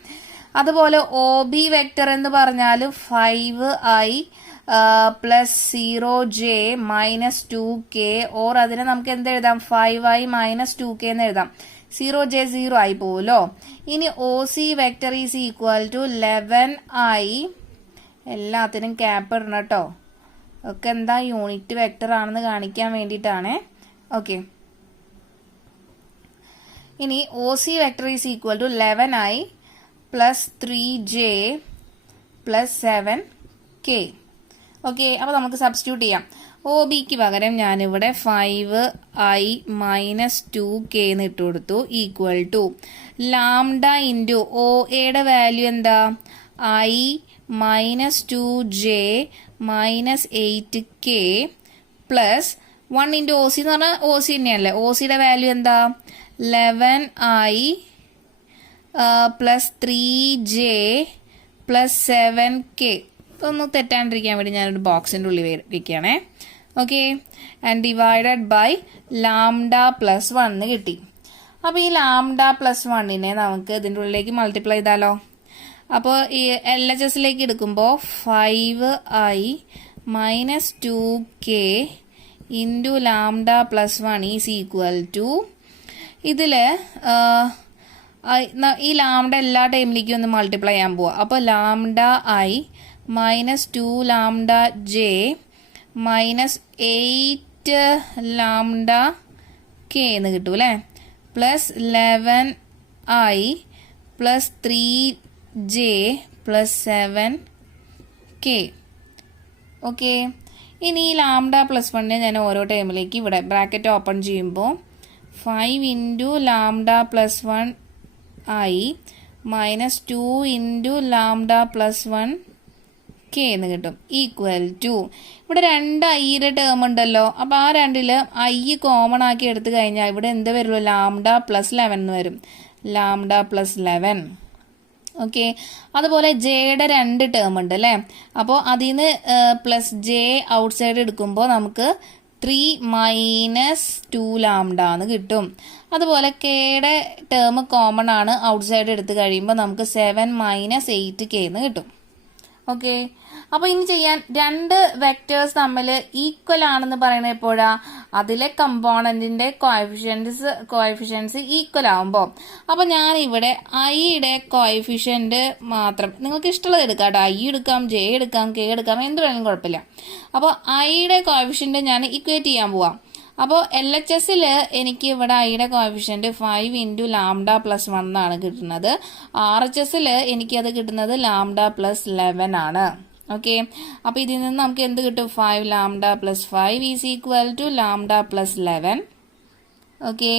അതുപോലെ OB വെക്ടർ എന്ന് പറഞ്ഞാൽ 5i plus 0j minus 2k, or അതിനെ നമുക്ക് എന്ത് എഴുതാം, 5i മൈനസ് 2k എന്ന് എഴുതാം. 0j 0 ആയി പോവുമല്ലോ. ഇനി OC vector is equal to 11i, എല്ലാത്തിനും ക്യാപ്പ് ഇടണം കേട്ടോ, ഒക്കെ എന്താ യൂണിറ്റ് വെക്ടർ ആണെന്ന് കാണിക്കാൻ വേണ്ടിയിട്ടാണ്. ഓക്കെ, ഇനി OC vector is equal to 11i plus 3j plus 7k. Okay, അപ്പോൾ നമുക്ക് സബ്സ്റ്റിറ്റ്യൂട്ട് ചെയ്യാം. OBക്ക് പകരം ഞാനിവിടെ 5i മൈനസ് 2k എന്ന് ഇട്ട് കൊടുത്തു, ഈക്വൽ ടു ലാംഡ ഇൻറ്റു OAയുടെ വാല്യൂ എന്താ, i minus 2j minus 8k plus 1 into OC എന്ന് പറഞ്ഞാൽ OC തന്നെയല്ലേ. OCയുടെ വാല്യൂ എന്താ, 11i plus 3j plus 7k. ഒന്ന് തെറ്റാണ്ടിരിക്കാൻ വേണ്ടി ഞാനൊരു ബോക്സിൻ്റെ ഉള്ളിൽ വയ്ക്കുകയാണേ. Okay, and divided by lambda plus 1 കിട്ടി. അപ്പോൾ ഈ ലാംഡ പ്ലസ് 1നെ നമുക്ക് ഇതിൻ്റെ ഉള്ളിലേക്ക് മൾട്ടിപ്ലൈ ചെയ്താലോ. അപ്പോൾ ഈ LHSലേക്ക് എടുക്കുമ്പോൾ 5i minus 2k into lambda plus 1 is equal to, ഇതിൽ ഈ ലാംഡ എല്ലാ ടൈമിലേക്കും ഒന്ന് മൾട്ടിപ്ലൈ ചെയ്യാൻ പോവുക. അപ്പോൾ lambda i minus 2 lambda j minus 8 lambda k എന്ന് കിട്ടും അല്ലേ, plus 11i plus 3j plus 7k. Okay, ഇനി ഈ ലാംഡ പ്ലസ് 1നെ ഞാൻ ഓരോ ടൈമിലേക്ക് ഇവിടെ ബ്രാക്കറ്റ് ഓപ്പൺ ചെയ്യുമ്പോൾ 5 into lambda plus 1i minus 2 into lambda plus 1k എന്ന് കിട്ടും, ഈക്വൽ ടു ഇവിടെ 2iയുടെ ടേം ഉണ്ടല്ലോ. അപ്പോൾ ആ രണ്ടിൽ i കോമൺ ആക്കി എടുത്തു കഴിഞ്ഞാൽ ഇവിടെ എന്ത് വരുള്ളൂ, ലാംഡ പ്ലസ് 11 എന്ന് വരും, ലാംഡ പ്ലസ് 11. ഓക്കെ, അതുപോലെ ജെയുടെ 2 ടേം ഉണ്ട് അല്ലേ. അപ്പോൾ അതിൽ നിന്ന് പ്ലസ് ജെ ഔട്ട് സൈഡ് എടുക്കുമ്പോൾ നമുക്ക് 3 മൈനസ് 2 ലാംഡ എന്ന് കിട്ടും. അതുപോലെ കെയുടെ ടേം കോമൺ ആണ്, ഔട്ട് സൈഡ് എടുത്ത് കഴിയുമ്പോൾ നമുക്ക് 7 മൈനസ് 8k എന്ന് കിട്ടും. ഓക്കെ, അപ്പോൾ ഇനി ചെയ്യാൻ 2 വെക്ടേഴ്സ് തമ്മിൽ ഈക്വൽ ആണെന്ന് പറയുന്നത് എപ്പോഴാ, അതിലെ കമ്പോണന്റിന്റെ കോഎഫിഷ്യൻസ് ഈക്വൽ ആവുമ്പോൾ. അപ്പോൾ ഞാൻ ഇവിടെ ഐയുടെ കോഎഫിഷ്യന്റ് മാത്രം, നിങ്ങൾക്ക് ഇഷ്ടമുള്ളത് എടുക്കാം കേട്ടോ, i എടുക്കാം, j എടുക്കാം, k എടുക്കാം, എന്ത് വേണമെങ്കിലും കുഴപ്പമില്ല. അപ്പോൾ ഐയുടെ കോഎഫിഷ്യന്റ് ഞാൻ ഇക്വേറ്റ് ചെയ്യാൻ പോവാം. അപ്പോൾ LHSൽ എനിക്ക് ഇവിടെ ഐയുടെ കോഎഫിഷ്യന്റ് 5 ഇൻറ്റു ലാംഡ പ്ലസ് 1 ആണ് കിട്ടുന്നത്. RHSൽ എനിക്കത് കിട്ടുന്നത് ലാംഡ പ്ലസ് 11 ആണ്. ഓക്കെ, അപ്പോൾ ഇതിൽ നിന്ന് നമുക്ക് എന്ത് കിട്ടും, 5 lambda plus 5 is equal to lambda plus 11. Okay,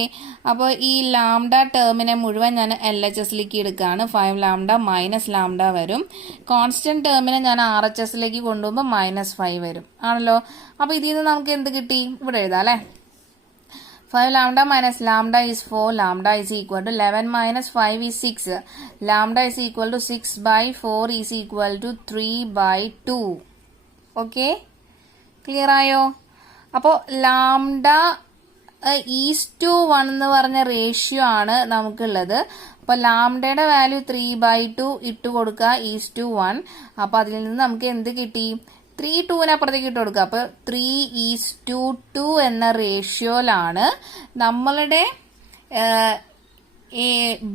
അപ്പോൾ ഈ ലാംഡ ടേമിനെ മുഴുവൻ ഞാൻ LHSലേക്ക് എടുക്കുകയാണ്. 5 ലാംഡ മൈനസ് ലാംഡ വരും. കോൺസ്റ്റന്റ് ടേമിനെ ഞാൻ RHSലേക്ക് കൊണ്ടുപോകുമ്പോൾ -5 വരും ആണല്ലോ. അപ്പോൾ ഇതിൽ നിന്ന് നമുക്ക് എന്ത് കിട്ടി, ഇവിടെ എഴുതാം അല്ലേ. 5 lambda minus lambda is 4. Lambda is equal to 11 minus 5 is 6. Lambda is equal to 6 by 4 is equal to 3 by 2. Okay? Clear ആയോ? അപ്പോൾ ലാംഡ ഈസ് ടു 1 എന്ന് പറഞ്ഞ റേഷ്യോ ആണ് നമുക്കുള്ളത്. അപ്പോൾ ലാംഡയുടെ വാല്യൂ 3/2 ഇട്ട് കൊടുക്കുക (1). അപ്പോൾ അതിൽ നിന്ന് നമുക്ക് എന്ത് കിട്ടി? 3 2 അപ്പുറത്തേക്ക് ഇട്ട് കൊടുക്കുക. അപ്പോൾ 3:2 എന്ന റേഷ്യോയിലാണ് നമ്മളുടെ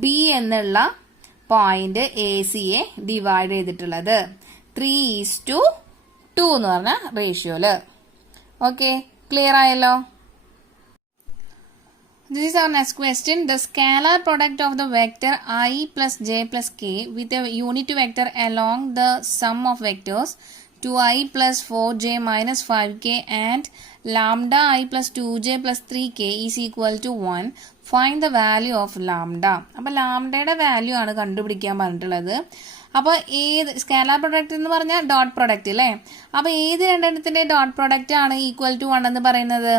ബി എന്നുള്ള പോയിന്റ് ACയെ ഡിവൈഡ് ചെയ്തിട്ടുള്ളത്. 3:2 എന്ന് പറഞ്ഞ റേഷ്യോയില്. ഓക്കെ, ക്ലിയർ ആയല്ലോ? This is our next question. The scalar product of the vector I plus j plus k with a unit vector along the sum of vectors 2i plus 4j minus 5k and lambda I plus 2j plus 3k is equal to 1. Find the value of lambda. അപ്പോൾ ലാംഡയുടെ value ആണ് കണ്ടുപിടിക്കാൻ പറഞ്ഞിട്ടുള്ളത്. അപ്പോൾ ഏത് scalar product എന്ന് പറഞ്ഞാൽ dot product അല്ലേ? അപ്പോൾ ഏത് രണ്ടെണ്ണത്തിൻ്റെ ഡോട്ട് പ്രൊഡക്റ്റ് ആണ് (1) എന്ന് പറയുന്നത്?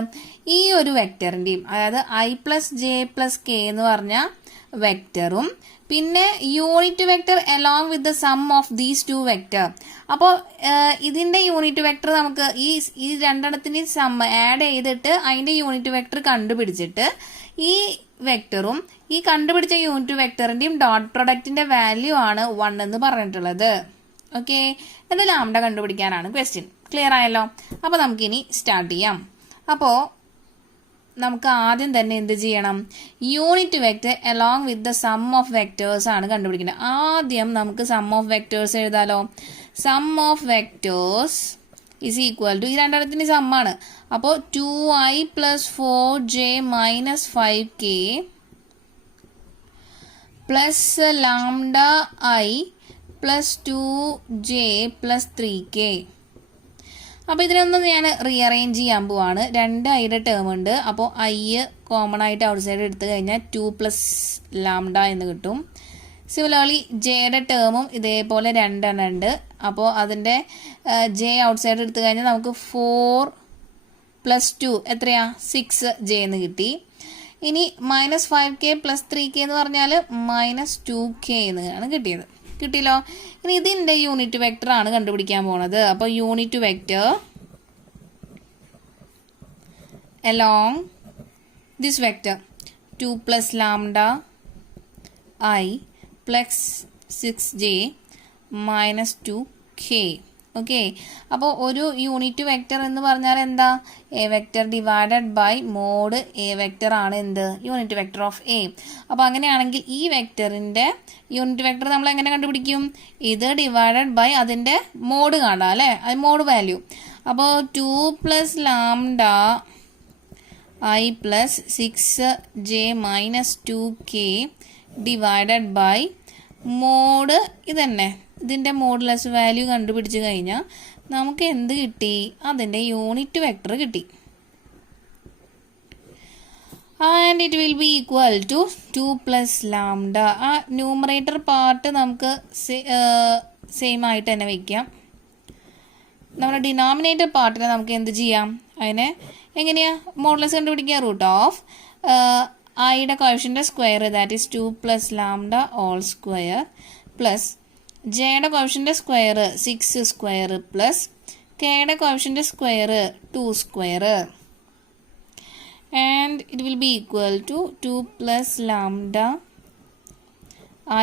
ഈ ഒരു വെക്ടറിൻ്റെയും, അതായത് I plus j plus k എന്ന് പറഞ്ഞ വെക്ടറും പിന്നെ unit vector along with the sum of these 2 vector. അപ്പോൾ ഇതിൻ്റെ യൂണിറ്റ് വെക്ടർ നമുക്ക് ഈ രണ്ടെണ്ണത്തിൻ്റെയും സം ആഡ് ചെയ്തിട്ട് അതിൻ്റെ യൂണിറ്റ് വെക്ടർ കണ്ടുപിടിച്ചിട്ട് ഈ വെക്ടറും ഈ കണ്ടുപിടിച്ച യൂണിറ്റ് വെക്ടറിൻ്റെയും ഡോട്ട് പ്രൊഡക്റ്റിൻ്റെ വാല്യൂ ആണ് 1 എന്ന് പറഞ്ഞിട്ടുള്ളത്. ഓക്കെ, ഇത് ലാംഡ കണ്ടുപിടിക്കാനാണ് ക്വസ്റ്റ്യൻ. ക്ലിയർ ആയല്ലോ? അപ്പോൾ നമുക്കിനി സ്റ്റാർട്ട് ചെയ്യാം. അപ്പോൾ നമുക്ക് ആദ്യം തന്നെ എന്ത് ചെയ്യണം? Unit vector along with the sum of vectors ആണ് കണ്ടുപിടിക്കേണ്ടത്. ആദ്യം നമുക്ക് സം ഓഫ് വെക്ടേഴ്സ് എഴുതാലോ. Sum of vectors is equal to, ഈ രണ്ടെണ്ണത്തിന് സമ്മാണ്. അപ്പോൾ 2i plus 4j minus 5k plus lambda I plus 2j plus 3k. അപ്പോൾ ഇതിനൊന്നും ഞാൻ റീഅറേഞ്ച് ചെയ്യാൻ പോവാണ്. 2iയുടെ ടേം ഉണ്ട്. അപ്പോൾ i കോമൺ ആയിട്ട് ഔട്ട് സൈഡ് എടുത്തു കഴിഞ്ഞാൽ 2 plus ലാംഡ എന്ന് കിട്ടും. സിമിലർലി ജെയുടെ ടേമും ഇതേപോലെ 2 എണ്ണം ഉണ്ട്. അപ്പോൾ അതിൻ്റെ ജെ ഔട്ട് സൈഡ് എടുത്തു കഴിഞ്ഞാൽ നമുക്ക് 4 plus 2 എത്രയാ? 6j എന്ന് കിട്ടി. ഇനി -5k plus 3k എന്ന് പറഞ്ഞാൽ -2k എന്നാണ് കിട്ടിയത്. കിട്ടിയല്ലോ? ഇനി ഇതിൻ്റെ യൂണിറ്റ് വെക്ടർ ആണ് കണ്ടുപിടിക്കാൻ പോണത്. അപ്പോൾ unit vector along this vector 2 plus lambda I plus 6j minus 2k. Okay, അപ്പോൾ ഒരു യൂണിറ്റ് വെക്ടർ എന്ന് പറഞ്ഞാൽ എന്താ? A vector divided by mod A vector ആണ് എന്ത്? Unit vector of A. അപ്പോൾ അങ്ങനെയാണെങ്കിൽ ഈ വെക്ടറിൻ്റെ യൂണിറ്റ് വെക്ടർ നമ്മൾ എങ്ങനെ കണ്ടുപിടിക്കും? ഇത് ഡിവൈഡഡ് ബൈ അതിൻ്റെ മോഡ് കാണാം അല്ലേ? അത് മോഡ് വാല്യൂ. അപ്പോൾ 2 plus lambda I plus 6j minus 2k divided by mod ഇതന്നെ. ഇതിൻ്റെ മോഡുലസ് വാല്യൂ കണ്ടുപിടിച്ച് കഴിഞ്ഞാൽ നമുക്ക് എന്ത് കിട്ടി? അതിൻ്റെ യൂണിറ്റ് വെക്ടർ കിട്ടി. And it will be equal to 2 plus lambda. ആ ന്യൂമറേറ്റർ പാർട്ട് നമുക്ക് സെയിം ആയിട്ട് തന്നെ വയ്ക്കാം. നമ്മുടെ ഡിനോമിനേറ്റർ പാർട്ടിനെ നമുക്ക് എന്ത് ചെയ്യാം? അതിനെ എങ്ങനെയാണ് മോഡുലസ് കണ്ടുപിടിക്കുക? റൂട്ട് ഓഫ് ഐയുടെ coefficient square, that is 2 plus lambda all square, plus ജെയുടെ കോഎഫിഷ്യൻ്റ് സ്ക്വയർ 6 സ്ക്വയർ, പ്ലസ് കെയുടെ coefficient square 2 square. And it will be equal to 2 plus lambda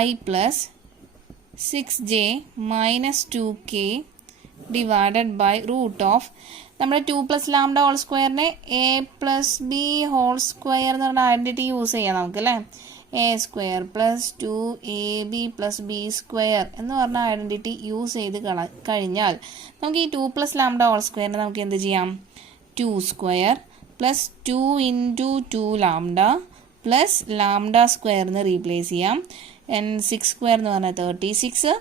I plus 6j minus 2k divided by root of നമ്മുടെ 2 plus lambda whole സ്ക്വയറിനെ a plus b whole square എന്ന് പറഞ്ഞ identity use ചെയ്യാം നമുക്ക് അല്ലേ? A square plus 2ab plus B square എന്ന് പറഞ്ഞ identity use ചെയ്ത് കഴിഞ്ഞാൽ നമുക്ക് ഈ 2 plus ലാംഡ ഹോൾ സ്ക്വയറിനെ നമുക്ക് എന്ത് ചെയ്യാം? 2 square plus 2 into 2 lambda plus lambda സ്ക്വയറിന് റീപ്ലേസ് ചെയ്യാം. 6 സ്ക്വയർ എന്ന് പറഞ്ഞാൽ 36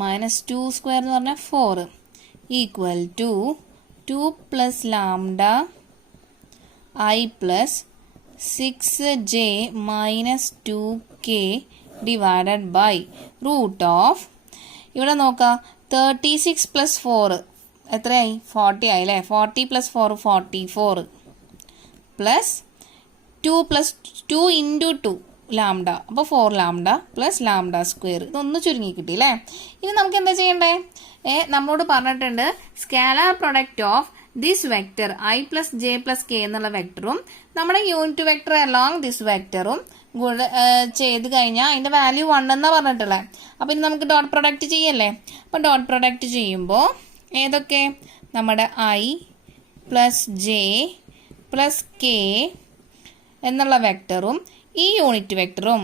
മൈനസ് 2 സ്ക്വയർ എന്ന് പറഞ്ഞാൽ 4 equal to 2 plus lambda I plus 6j minus 2k divided by root of, ഇവിടെ നോക്കാം 36 plus 4 എത്രയായി? 40 ആയി അല്ലേ? 40 plus 4 44 പ്ലസ് 2 into 2 ലാംഡ, അപ്പോൾ 4 ലാംഡ പ്ലസ് ലാംഡ സ്ക്വയർ. ഇതൊന്ന് ചുരുങ്ങി കിട്ടി അല്ലേ? ഇനി നമുക്ക് എന്താ ചെയ്യണ്ടേ? നമ്മളോട് പറഞ്ഞിട്ടുണ്ട് scalar product of this vector I plus j plus k എന്നുള്ള വെക്ടറും നമ്മുടെ യൂണിറ്റ് വെക്ടർ അലോങ് ദിസ് വെക്ടറും ചെയ്ത് കഴിഞ്ഞാൽ അതിൻ്റെ വാല്യൂ 1 എന്നാണ് പറഞ്ഞിട്ടുള്ളത്. അപ്പോൾ ഇനി നമുക്ക് ഡോട്ട് പ്രൊഡക്റ്റ് ചെയ്യല്ലേ. അപ്പോൾ ഡോട്ട് പ്രൊഡക്റ്റ് ചെയ്യുമ്പോൾ ഏതൊക്കെ നമ്മുടെ I plus J plus K എന്നുള്ള വെക്ടറും ഈ യൂണിറ്റ് വെക്ടറും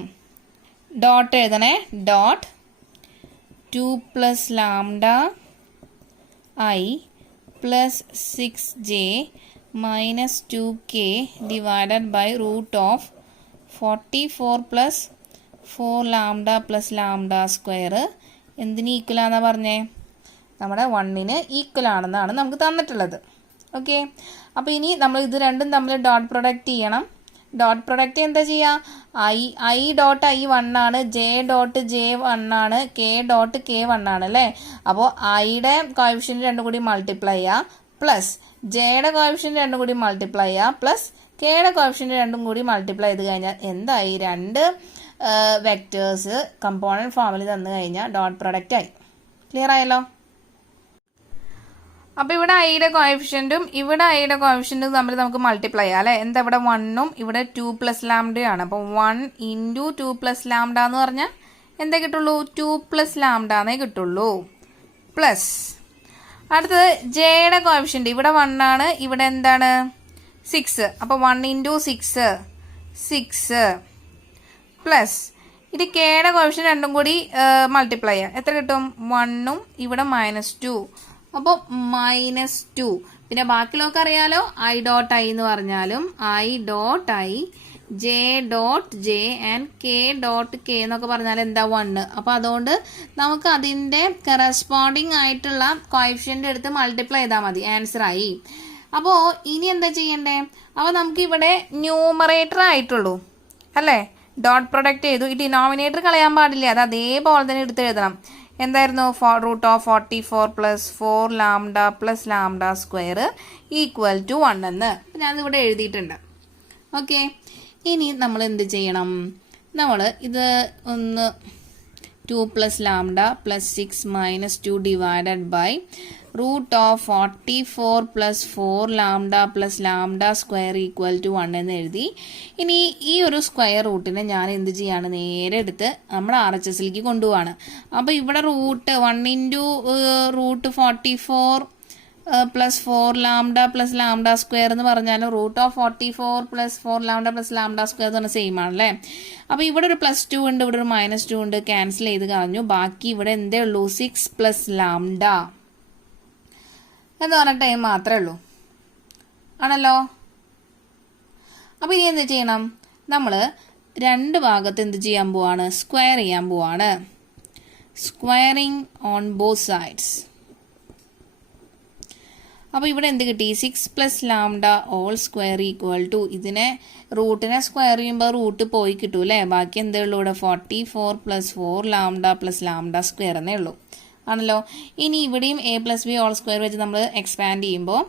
ഡോട്ട് എഴുതണേ. Dot 2 plus lambda I plus 6j minus 2k divided by root of 44 plus 4 lambda plus lambda square എന്തിന് ഈക്വലാണെന്നാണ് പറഞ്ഞേ? നമ്മുടെ 1ന് ഈക്വൽ ആണെന്നാണ് നമുക്ക് തന്നിട്ടുള്ളത്. ഓക്കെ, അപ്പോൾ ഇനി നമ്മൾ ഇത് രണ്ടും തമ്മിൽ ഡോട്ട് പ്രൊഡക്റ്റ് ചെയ്യണം. ഡോട്ട് പ്രൊഡക്റ്റ് എന്താ ചെയ്യുക? I ഡോട്ട് I 1 ആണ്, J ഡോട്ട് J 1 ആണ്, K ഡോട്ട് K 1 ആണ് അല്ലേ. അപ്പോൾ Iയുടെ കോഎഫിഷ്യൻ്റ് രണ്ടും കൂടി മൾട്ടിപ്ലൈ ചെയ്യുക, പ്ലസ് ജെയുടെ കോഎഫിഷ്യൻ്റ് രണ്ടും കൂടി മൾട്ടിപ്ലൈ ചെയ്യുക, പ്ലസ് കെയുടെ കോഎഫിഷ്യൻ്റ് രണ്ടും കൂടി മൾട്ടിപ്ലൈ ചെയ്ത് കഴിഞ്ഞാൽ എന്തായി? രണ്ട് വെക്ടേഴ്സ് കമ്പോണൻറ്റ് ഫോമിൽ തന്നു കഴിഞ്ഞാൽ ഡോട്ട് പ്രൊഡക്റ്റ് ആയി. ക്ലിയർ ആയല്ലോ? അപ്പോൾ ഇവിടെ ഐയുടെ കോഎഫിഷ്യൻറ്റും ഇവിടെ ഐയുടെ കോഎഫിഷ്യൻറ്റും തമ്മിൽ നമുക്ക് മൾട്ടിപ്ലൈ ചെയ്യാം അല്ലേ. എന്താ ഇവിടെ 1ഉം ഇവിടെ 2 പ്ലസ് ലാംഡയാണ്. അപ്പോൾ 1 ഇൻറ്റു 2 പ്ലസ് ലാംഡ എന്ന് പറഞ്ഞാൽ എന്താ കിട്ടുള്ളൂ? 2 പ്ലസ് ലാംഡ എന്നേ കിട്ടുള്ളൂ. പ്ലസ് അടുത്തത് ജെയുടെ കോഎഫിഷ്യൻറ്റ് ഇവിടെ 1 ആണ്, ഇവിടെ എന്താണ്? 6. അപ്പോൾ 1 ഇൻറ്റു 6 പ്ലസ് ഇത് കെയുടെ കോഎഫിഷ്യൻറ്റ് രണ്ടും കൂടി മൾട്ടിപ്ലൈ ചെയ്യാം. എത്ര കിട്ടും? 1ഉം ഇവിടെ -2. അപ്പോൾ -2. പിന്നെ ബാക്കിയുള്ളതൊക്കെ അറിയാലോ. I ഡോട്ട് I എന്ന് പറഞ്ഞാലും I dot I, J dot J and K dot K എന്നൊക്കെ പറഞ്ഞാൽ എന്താ? 1. അപ്പോൾ അതുകൊണ്ട് നമുക്ക് അതിൻ്റെ കറസ്പോണ്ടിങ് ആയിട്ടുള്ള കോഎഫിഷ്യൻ്റ് എടുത്ത് മൾട്ടിപ്ലൈ ചെയ്താൽ മതി, ആൻസർ ആയി. അപ്പോൾ ഇനി എന്താ ചെയ്യണ്ടേ? അപ്പോൾ നമുക്കിവിടെ ന്യൂമറേറ്റർ ആയിട്ടുള്ളൂ അല്ലേ. ഡോട്ട് പ്രൊഡക്റ്റ് ചെയ്തു, ഈ ഡിനോമിനേറ്റർ കളയാൻ പാടില്ല, അത് അതേപോലെ തന്നെ എടുത്ത് എഴുതണം. എന്തായിരുന്നു? Root of 44 plus 4 lambda plus lambda square equal to 1 എന്ന് ഞാനിവിടെ എഴുതിയിട്ടുണ്ട്. ഓക്കെ, ഇനി നമ്മൾ എന്ത് ചെയ്യണം? നമ്മൾ ഇത് ഒന്ന് 2 plus lambda plus 6 minus 2 divided by root of 44 plus 4 lambda plus lambda square equal to 1 എന്ന് എഴുതി. ഇനി ഈ ഒരു സ്ക്വയർ റൂട്ടിനെ ഞാൻ എന്ത് ചെയ്യാണ്? നേരെ എടുത്ത് നമ്മുടെ RHSലേക്ക് കൊണ്ടുപോവാണ്. അപ്പോൾ ഇവിടെ root 1 into root 44 plus 4 lambda plus lambda square എന്ന് പറഞ്ഞാൽ root of 44 plus 4 lambda plus lambda square എന്ന് പറഞ്ഞാൽ സെയിം ആണല്ലേ. അപ്പോൾ ഇവിടെ ഒരു +2 ഉണ്ട്, ഇവിടെ ഒരു -2 ഉണ്ട്, ക്യാൻസൽ ചെയ്ത് കളഞ്ഞു. ബാക്കി ഇവിടെ എന്തേ ഉള്ളൂ? 6 പ്ലസ് ലാംഡ എന്ന് പറഞ്ഞ ടൈം മാത്രമേ ഉള്ളൂ ആണല്ലോ. അപ്പോൾ ഇനി എന്ത് ചെയ്യണം? നമ്മൾ രണ്ട് ഭാഗത്ത് എന്ത് ചെയ്യാൻ പോവാണ്? സ്ക്വയർ ചെയ്യാൻ പോവാണ്. Squaring on both sides. അപ്പോൾ ഇവിടെ എന്ത് കിട്ടി? 6 plus lambda all square equal to, ഇതിനെ റൂട്ടിനെ സ്ക്വയർ ചെയ്യുമ്പോൾ റൂട്ട് പോയി കിട്ടൂ അല്ലേ. ബാക്കി എന്തേ ഉള്ളൂ? ഇവിടെ 44 plus 4 lambda plus lambda square എന്നേ ഉള്ളൂ ആണല്ലോ. ഇനി ഇവിടെയും a plus B all square വെച്ച് നമ്മൾ എക്സ്പാൻഡ് ചെയ്യുമ്പോൾ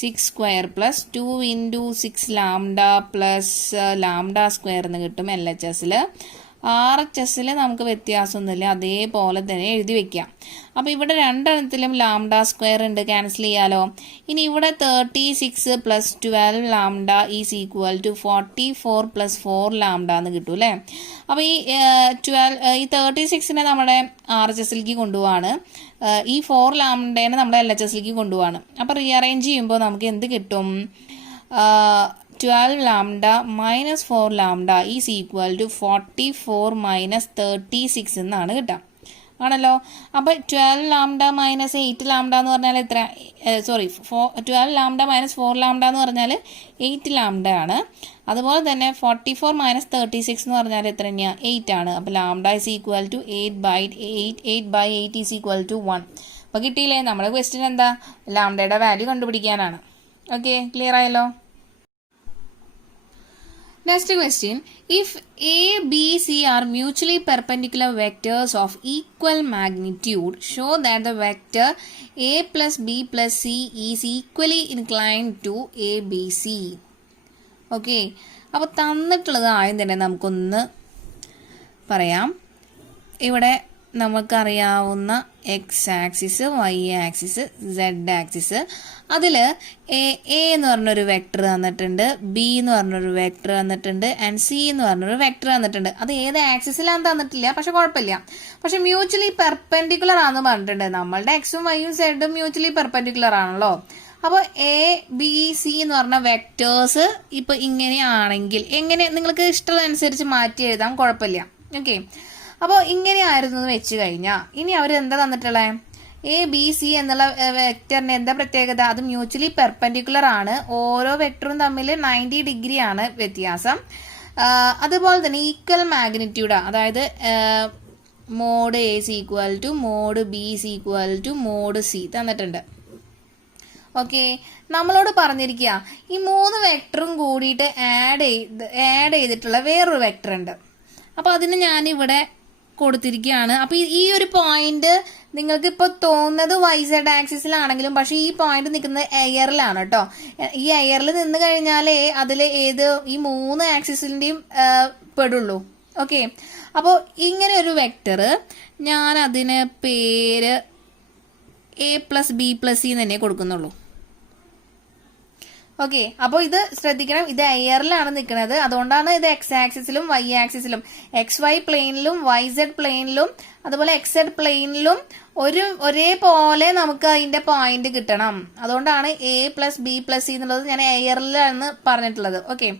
6 square plus 2 into 6 lambda plus lambda square എന്ന് കിട്ടും LHSൽ. RHSൽ നമുക്ക് വ്യത്യാസമൊന്നുമില്ല, അതേപോലെ തന്നെ എഴുതി വെക്കാം. അപ്പോൾ ഇവിടെ രണ്ടെണ്ണത്തിലും ലാംഡ സ്ക്വയർ ഉണ്ട്, ക്യാൻസൽ ചെയ്യാലോ. ഇനി ഇവിടെ 36 plus 12 lambda is equal to 44 plus 4 lambda എന്ന് കിട്ടും അല്ലേ. അപ്പോൾ ഈ 36നെ നമ്മുടെ RHSലേക്ക് കൊണ്ടുപോവാണ്, ഈ 4 ലാംഡേനെ നമ്മുടെ LHSലേക്ക് കൊണ്ടുപോവാണ്. അപ്പോൾ റീഅറേഞ്ച് ചെയ്യുമ്പോൾ നമുക്ക് എന്ത് കിട്ടും? 12 lambda minus 4 lambda is equal to 44 minus 36 എന്നാണ് കിട്ടുക ആണല്ലോ. അപ്പോൾ 12 ലാംഡ മൈനസ് 8 ലാംഡ എന്ന് പറഞ്ഞാൽ എത്ര? 12 ലാംഡ മൈനസ് 4 ലാംഡ എന്ന് പറഞ്ഞാൽ 8 ലാംഡ ആണ്. അതുപോലെ തന്നെ 44 മൈനസ് 36 എന്ന് പറഞ്ഞാൽ എത്ര തന്നെയാണ്? 8 ആണ്. അപ്പോൾ lambda is equal to 8/8 is equal to 1. അപ്പോൾ കിട്ടിയില്ലേ? നമ്മുടെ ക്വസ്റ്റ്യൻ എന്താ? ലാംഡയുടെ വാല്യൂ കണ്ടുപിടിക്കാനാണ്. ഓക്കെ, ക്ലിയർ ആയല്ലോ? Next question, if A, B, C are mutually perpendicular vectors of equal magnitude, show that the vector A plus B plus C is equally inclined to A, B, C. Okay, അപ്പോൾ തന്നിട്ടുള്ളത് ആദ്യം തന്നെ നമുക്കൊന്ന് പറയാം. ഇവിടെ നമുക്കറിയാവുന്ന X axis, Y axis, Z axis. അതിൽ A എന്ന് പറഞ്ഞൊരു വെക്ടർ തന്നിട്ടുണ്ട്, ബി എന്ന് പറഞ്ഞൊരു വെക്ടർ തന്നിട്ടുണ്ട്, ആൻഡ് സി എന്ന് പറഞ്ഞൊരു വെക്ടർ തന്നിട്ടുണ്ട്. അത് ഏത് ആക്സിസിലാണെന്ന് തന്നിട്ടില്ല, പക്ഷെ കുഴപ്പമില്ല. പക്ഷെ മ്യൂച്വലി പെർപെൻഡിക്കുലർ ആണെന്ന് പറഞ്ഞിട്ടുണ്ട്. നമ്മളുടെ എക്സും വൈയും സെഡും മ്യൂച്വലി പെർപെൻഡിക്കുലർ ആണല്ലോ. അപ്പോൾ എ ബി സി എന്ന് പറഞ്ഞ വെക്ടേഴ്സ് ഇപ്പോൾ ഇങ്ങനെയാണെങ്കിൽ എങ്ങനെ നിങ്ങൾക്ക് ഇഷ്ടമുള്ളതനുസരിച്ച് മാറ്റി എഴുതാം, കുഴപ്പമില്ല. ഓക്കെ, അപ്പോൾ ഇങ്ങനെയായിരുന്നു എന്ന് വെച്ച് കഴിഞ്ഞാൽ ഇനി അവർ എന്താ തന്നിട്ടുള്ളത്? എ ബി സി എന്നുള്ള വെക്ടറിന് എന്താ പ്രത്യേകത? അത് മ്യൂച്വലി പെർപെൻഡിക്കുലർ ആണ്. ഓരോ വെക്ടറും തമ്മിൽ 90 ഡിഗ്രി ആണ് വ്യത്യാസം. അതുപോലെ തന്നെ ഈക്വൽ മാഗ്നിറ്റ്യൂഡ്, അതായത് mod A C equal to mod B C equal to mod C തന്നിട്ടുണ്ട്. ഓക്കെ, നമ്മളോട് പറഞ്ഞിരിക്കുക ഈ 3 വെക്ടറും കൂടിയിട്ട് ആഡ് ചെയ്തിട്ടുള്ള വേറൊരു വെക്ടർ ഉണ്ട്. അപ്പോൾ അതിന് ഞാനിവിടെ കൊടുത്തിരിക്കുകയാണ്. അപ്പോൾ ഈ ഒരു പോയിന്റ് നിങ്ങൾക്ക് ഇപ്പോൾ തോന്നുന്നത് വൈ സെഡ് ആക്സിസിലാണെങ്കിലും പക്ഷേ ഈ പോയിന്റ് നിൽക്കുന്നത് എയറിലാണ് കേട്ടോ. ഈ എയറിൽ നിന്ന് കഴിഞ്ഞാലേ അതിൽ ഈ 3 ആക്സിസിൻ്റെയും പെടുള്ളൂ. ഓക്കെ, അപ്പോൾ ഇങ്ങനെ ഒരു വെക്ടർ ഞാൻ അതിന് പേര് A plus B plus C തന്നെ കൊടുക്കുന്നുള്ളൂ. ഓക്കെ, അപ്പോൾ ഇത് ശ്രദ്ധിക്കണം, ഇത് എയറിലാണ് നിൽക്കുന്നത്. അതുകൊണ്ടാണ് ഇത് എക്സ് ആക്സിസിലും വൈ ആക്സിസിലും, എക്സ് വൈ പ്ലെയിനിലും വൈ സെഡ് പ്ലെയിനിലും അതുപോലെ എക്സ് സെഡ് പ്ലെയിനിലും ഒരേപോലെ നമുക്ക് അതിന്റെ പോയിന്റ് കിട്ടണം. അതുകൊണ്ടാണ് A plus B plus C എന്നുള്ളത് ഞാൻ എയറിലാണ് പറഞ്ഞിട്ടുള്ളത്. ഓക്കെ,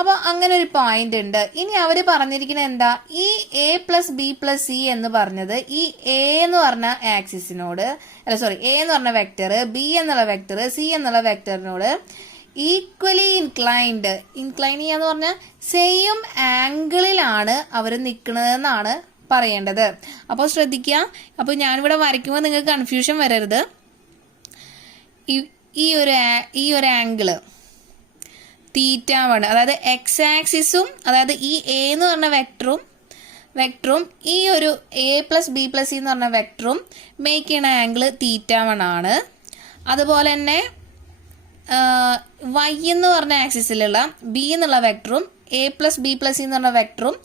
അപ്പോൾ അങ്ങനെ ഒരു പോയിന്റ് ഉണ്ട്. ഇനി അവർ പറഞ്ഞിരിക്കുന്നത് എന്താ? ഈ A plus B plus C എന്ന് പറഞ്ഞത് ഈ എ എന്ന് പറഞ്ഞ ആക്സിസിനോട് എ എന്ന് പറഞ്ഞ വെക്ടർ, ബി എന്നുള്ള വെക്ടർ, സി എന്നുള്ള വെക്ടറിനോട് ഈക്വലി ഇൻക്ലൈൻ ചെയ്യാന്ന് പറഞ്ഞാൽ സെയിം ആംഗിളിലാണ് അവർ നിൽക്കുന്നതെന്നാണ് പറയേണ്ടത്. അപ്പോൾ ശ്രദ്ധിക്കുക, അപ്പോൾ ഞാനിവിടെ വരയ്ക്കുമ്പോൾ നിങ്ങൾക്ക് കൺഫ്യൂഷൻ വരരുത്. ഈ ഒരു ആംഗിള് θ1, അതായത് എക്സ് ആക്സിസും അതായത് ഈ എ എന്ന് പറഞ്ഞ വെക്ടറും ഈ ഒരു A plus B plus C എന്ന് പറഞ്ഞ വെക്ടറും മേക്ക് ചെയ്യുന്ന ആംഗിൾ θ1 ആണ്. അതുപോലെ തന്നെ വൈ എന്ന് പറഞ്ഞ ആക്സിസിലുള്ള ബി എന്നുള്ള വെക്ടറും A plus B plus C എന്ന് പറഞ്ഞ വെക്ടറും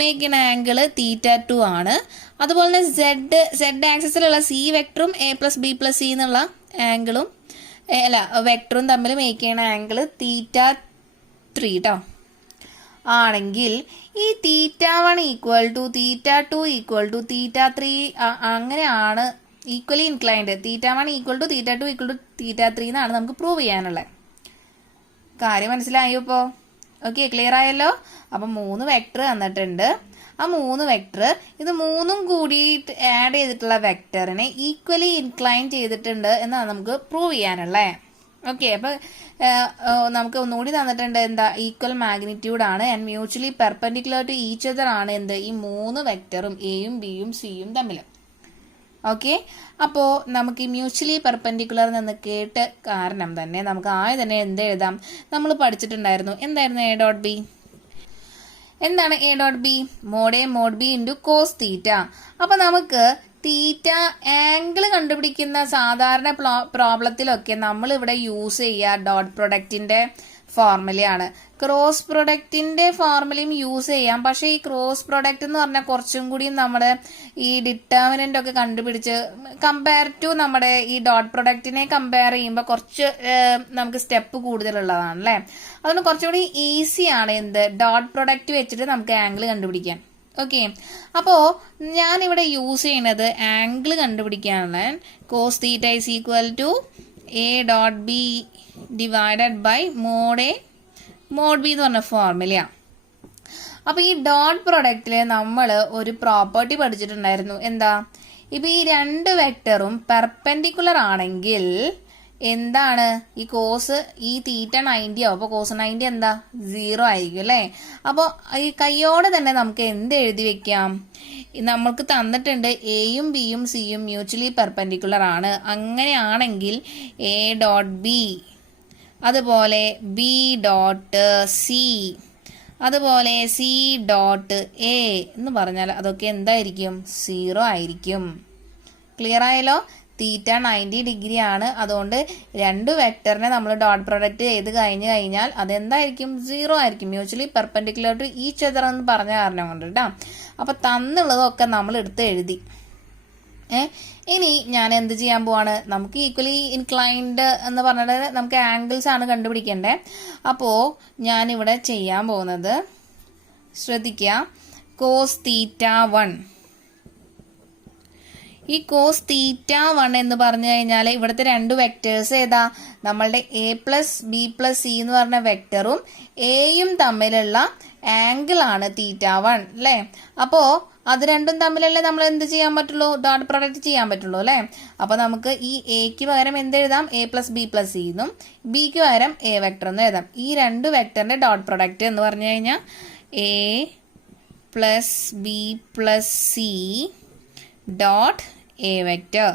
മേക്ക് ചെയ്യുന്ന ആംഗിൾ θ2 ആണ്. അതുപോലെ തന്നെ സെഡ് ആക്സിസിലുള്ള സി വെക്ടറും A plus B plus C എന്നുള്ള ആംഗിളും വെക്ടറും തമ്മിൽ മേക്ക് ചെയ്യുന്ന ആംഗിൾ θ3 കേട്ടോ. ആണെങ്കിൽ ഈ θ1 ഈക്വൽ ടു θ2 ഈക്വൽ ടു θ3 അങ്ങനെയാണ് equally inclined. θ1 equal to θ2 equal to θ3 എന്നാണ് നമുക്ക് പ്രൂവ് ചെയ്യാനുള്ളത്. കാര്യം മനസ്സിലായോ ഇപ്പോൾ? ഓക്കെ, ക്ലിയർ ആയല്ലോ? അപ്പം 3 വെക്ടർ തന്നിട്ടുണ്ട്. ആ 3 വെക്ടർ ഇത് 3ഉം കൂടി ആഡ് ചെയ്തിട്ടുള്ള വെക്ടറിനെ ഈക്വലി ഇൻക്ലൈൻ ചെയ്തിട്ടുണ്ട് എന്നാണ് നമുക്ക് പ്രൂവ് ചെയ്യാനുള്ളത്. ഓക്കെ, അപ്പം നമുക്ക് ഒന്നുകൂടി തന്നിട്ടുണ്ട് എന്താ? ഈക്വൽ മാഗ്നിറ്റ്യൂഡ് ആണ് and mutually perpendicular to each other ആണ് എന്ത്? ഈ 3 വെക്ടറും എയും ബിയും സിയും തമ്മിൽ. ഓക്കെ, അപ്പോൾ നമുക്ക് ഈ മ്യൂച്വലി പെർപെൻഡിക്കുലർ എന്ന് കേട്ട് കാരണം തന്നെ നമുക്ക് ആദ്യം തന്നെ എന്ത് എഴുതാം? നമ്മൾ പഠിച്ചിട്ടുണ്ടായിരുന്നു, എന്തായിരുന്നു എ ഡോട്ട് ബി? എന്താണ് A dot B? Mod A mod B into cos theta. അപ്പൊ നമുക്ക് തീറ്റ ആംഗിൾ കണ്ടുപിടിക്കുന്ന സാധാരണ പ്രോബ്ലത്തിലൊക്കെ നമ്മൾ ഇവിടെ യൂസ് ചെയ്യുക ഡോട്ട് പ്രൊഡക്റ്റിന്റെ ഫോർമുലയാണ്. ക്രോസ് പ്രൊഡക്റ്റിന്റെ ഫോർമുലയും യൂസ് ചെയ്യാം. പക്ഷെ ഈ ക്രോസ് പ്രൊഡക്റ്റ് എന്ന് പറഞ്ഞാൽ കുറച്ചും കൂടി നമ്മുടെ ഈ ഡിറ്റർമിനന്റ് ഒക്കെ കണ്ടുപിടിച്ച് കമ്പയർ ടു നമ്മുടെ ഈ ഡോട്ട് പ്രൊഡക്റ്റിനെ കമ്പയർ ചെയ്യുമ്പോൾ കുറച്ച് നമുക്ക് സ്റ്റെപ്പ് കൂടുതലുള്ളതാണ് അല്ലേ. അതുകൊണ്ട് കുറച്ചുകൂടി ഈസിയാണ് എന്ത്? ഡോട്ട് പ്രൊഡക്റ്റ് വെച്ചിട്ട് നമുക്ക് ആംഗിൾ കണ്ടുപിടിക്കാൻ. ഓക്കെ, അപ്പോൾ ഞാനിവിടെ യൂസ് ചെയ്യുന്നത് ആംഗിൾ കണ്ടുപിടിക്കാനുള്ള cos theta is equal to A dot B divided by mod A mod B എന്ന് പറഞ്ഞ ഫോർമുലയാണ്. അപ്പോൾ ഈ ഡോട്ട് പ്രൊഡക്റ്റിൽ നമ്മൾ ഒരു പ്രോപ്പർട്ടി പഠിച്ചിട്ടുണ്ടായിരുന്നു. എന്താ? ഇപ്പം ഈ 2 വെക്ടറും പെർപെൻഡിക്കുലർ ആണെങ്കിൽ എന്താണ്? ഈ കോസ് ഈ തീറ്റ 90 ആവും. അപ്പോൾ കോസ് 90 എന്താ? 0 ആയിരിക്കും അല്ലേ. അപ്പോൾ ഈ കൈയോടെ തന്നെ നമുക്ക് എന്ത് എഴുതി വെക്കാം? നമ്മൾക്ക് തന്നിട്ടുണ്ട് എയും ബിയും സിയും മ്യൂച്വലി പെർപെൻഡിക്കുലർ ആണ്. അങ്ങനെയാണെങ്കിൽ എ ഡോട്ട് ബി, അതുപോലെ ബി ഡോട്ട് സി, അതുപോലെ സി ഡോട്ട് എ എന്ന് പറഞ്ഞാൽ അതൊക്കെ എന്തായിരിക്കും? 0 ആയിരിക്കും. ക്ലിയർ ആയല്ലോ? തീറ്റ 90 ഡിഗ്രി ആണ്. അതുകൊണ്ട് രണ്ട് വെക്ടറിനെ നമ്മൾ ഡോട്ട് പ്രൊഡക്റ്റ് ചെയ്ത് കഴിഞ്ഞാൽ അതെന്തായിരിക്കും? 0 ആയിരിക്കും. Mutually perpendicular to each other എന്ന് പറഞ്ഞ കാരണം കൊണ്ട് കേട്ടോ. അപ്പോൾ തന്നുള്ളതൊക്കെ നമ്മൾ എടുത്ത് എഴുതി. ഇനി ഞാൻ എന്ത് ചെയ്യാൻ പോവാണ്? നമുക്ക് ഈക്വലി ഇൻക്ലൈൻഡ് എന്ന് പറഞ്ഞിട്ട് നമുക്ക് ആംഗിൾസ് ആണ് കണ്ടുപിടിക്കേണ്ടത്. അപ്പോൾ ഞാനിവിടെ ചെയ്യാൻ പോകുന്നത് ശ്രദ്ധിക്കുക, കോസ് തീറ്റ 1. ഈ കോസ് തീറ്റ 1 എന്ന് പറഞ്ഞു കഴിഞ്ഞാൽ ഇവിടുത്തെ രണ്ട് വെക്ടേഴ്സ് ഏതാ? നമ്മളുടെ A plus B plus C എന്ന് പറഞ്ഞ വെക്ടറും എയും തമ്മിലുള്ള ആംഗിൾ ആണ് തീറ്റ 1 അല്ലേ? അപ്പോൾ അത് രണ്ടും തമ്മിലല്ലേ നമ്മൾ എന്ത് ചെയ്യാൻ പറ്റുള്ളൂ? ഡോട്ട് പ്രൊഡക്റ്റ് ചെയ്യാൻ പറ്റുള്ളൂ അല്ലേ? അപ്പോൾ നമുക്ക് ഈ എക്ക് പകരം എന്ത് എഴുതാം? A plus B plus C എന്നും ബിക്ക് പകരം എ വെക്ടർ എന്നും എഴുതാം. ഈ രണ്ട് വെക്ടറിന്റെ ഡോട്ട് പ്രൊഡക്റ്റ് എന്ന് പറഞ്ഞു കഴിഞ്ഞാൽ A plus B plus C dot A vector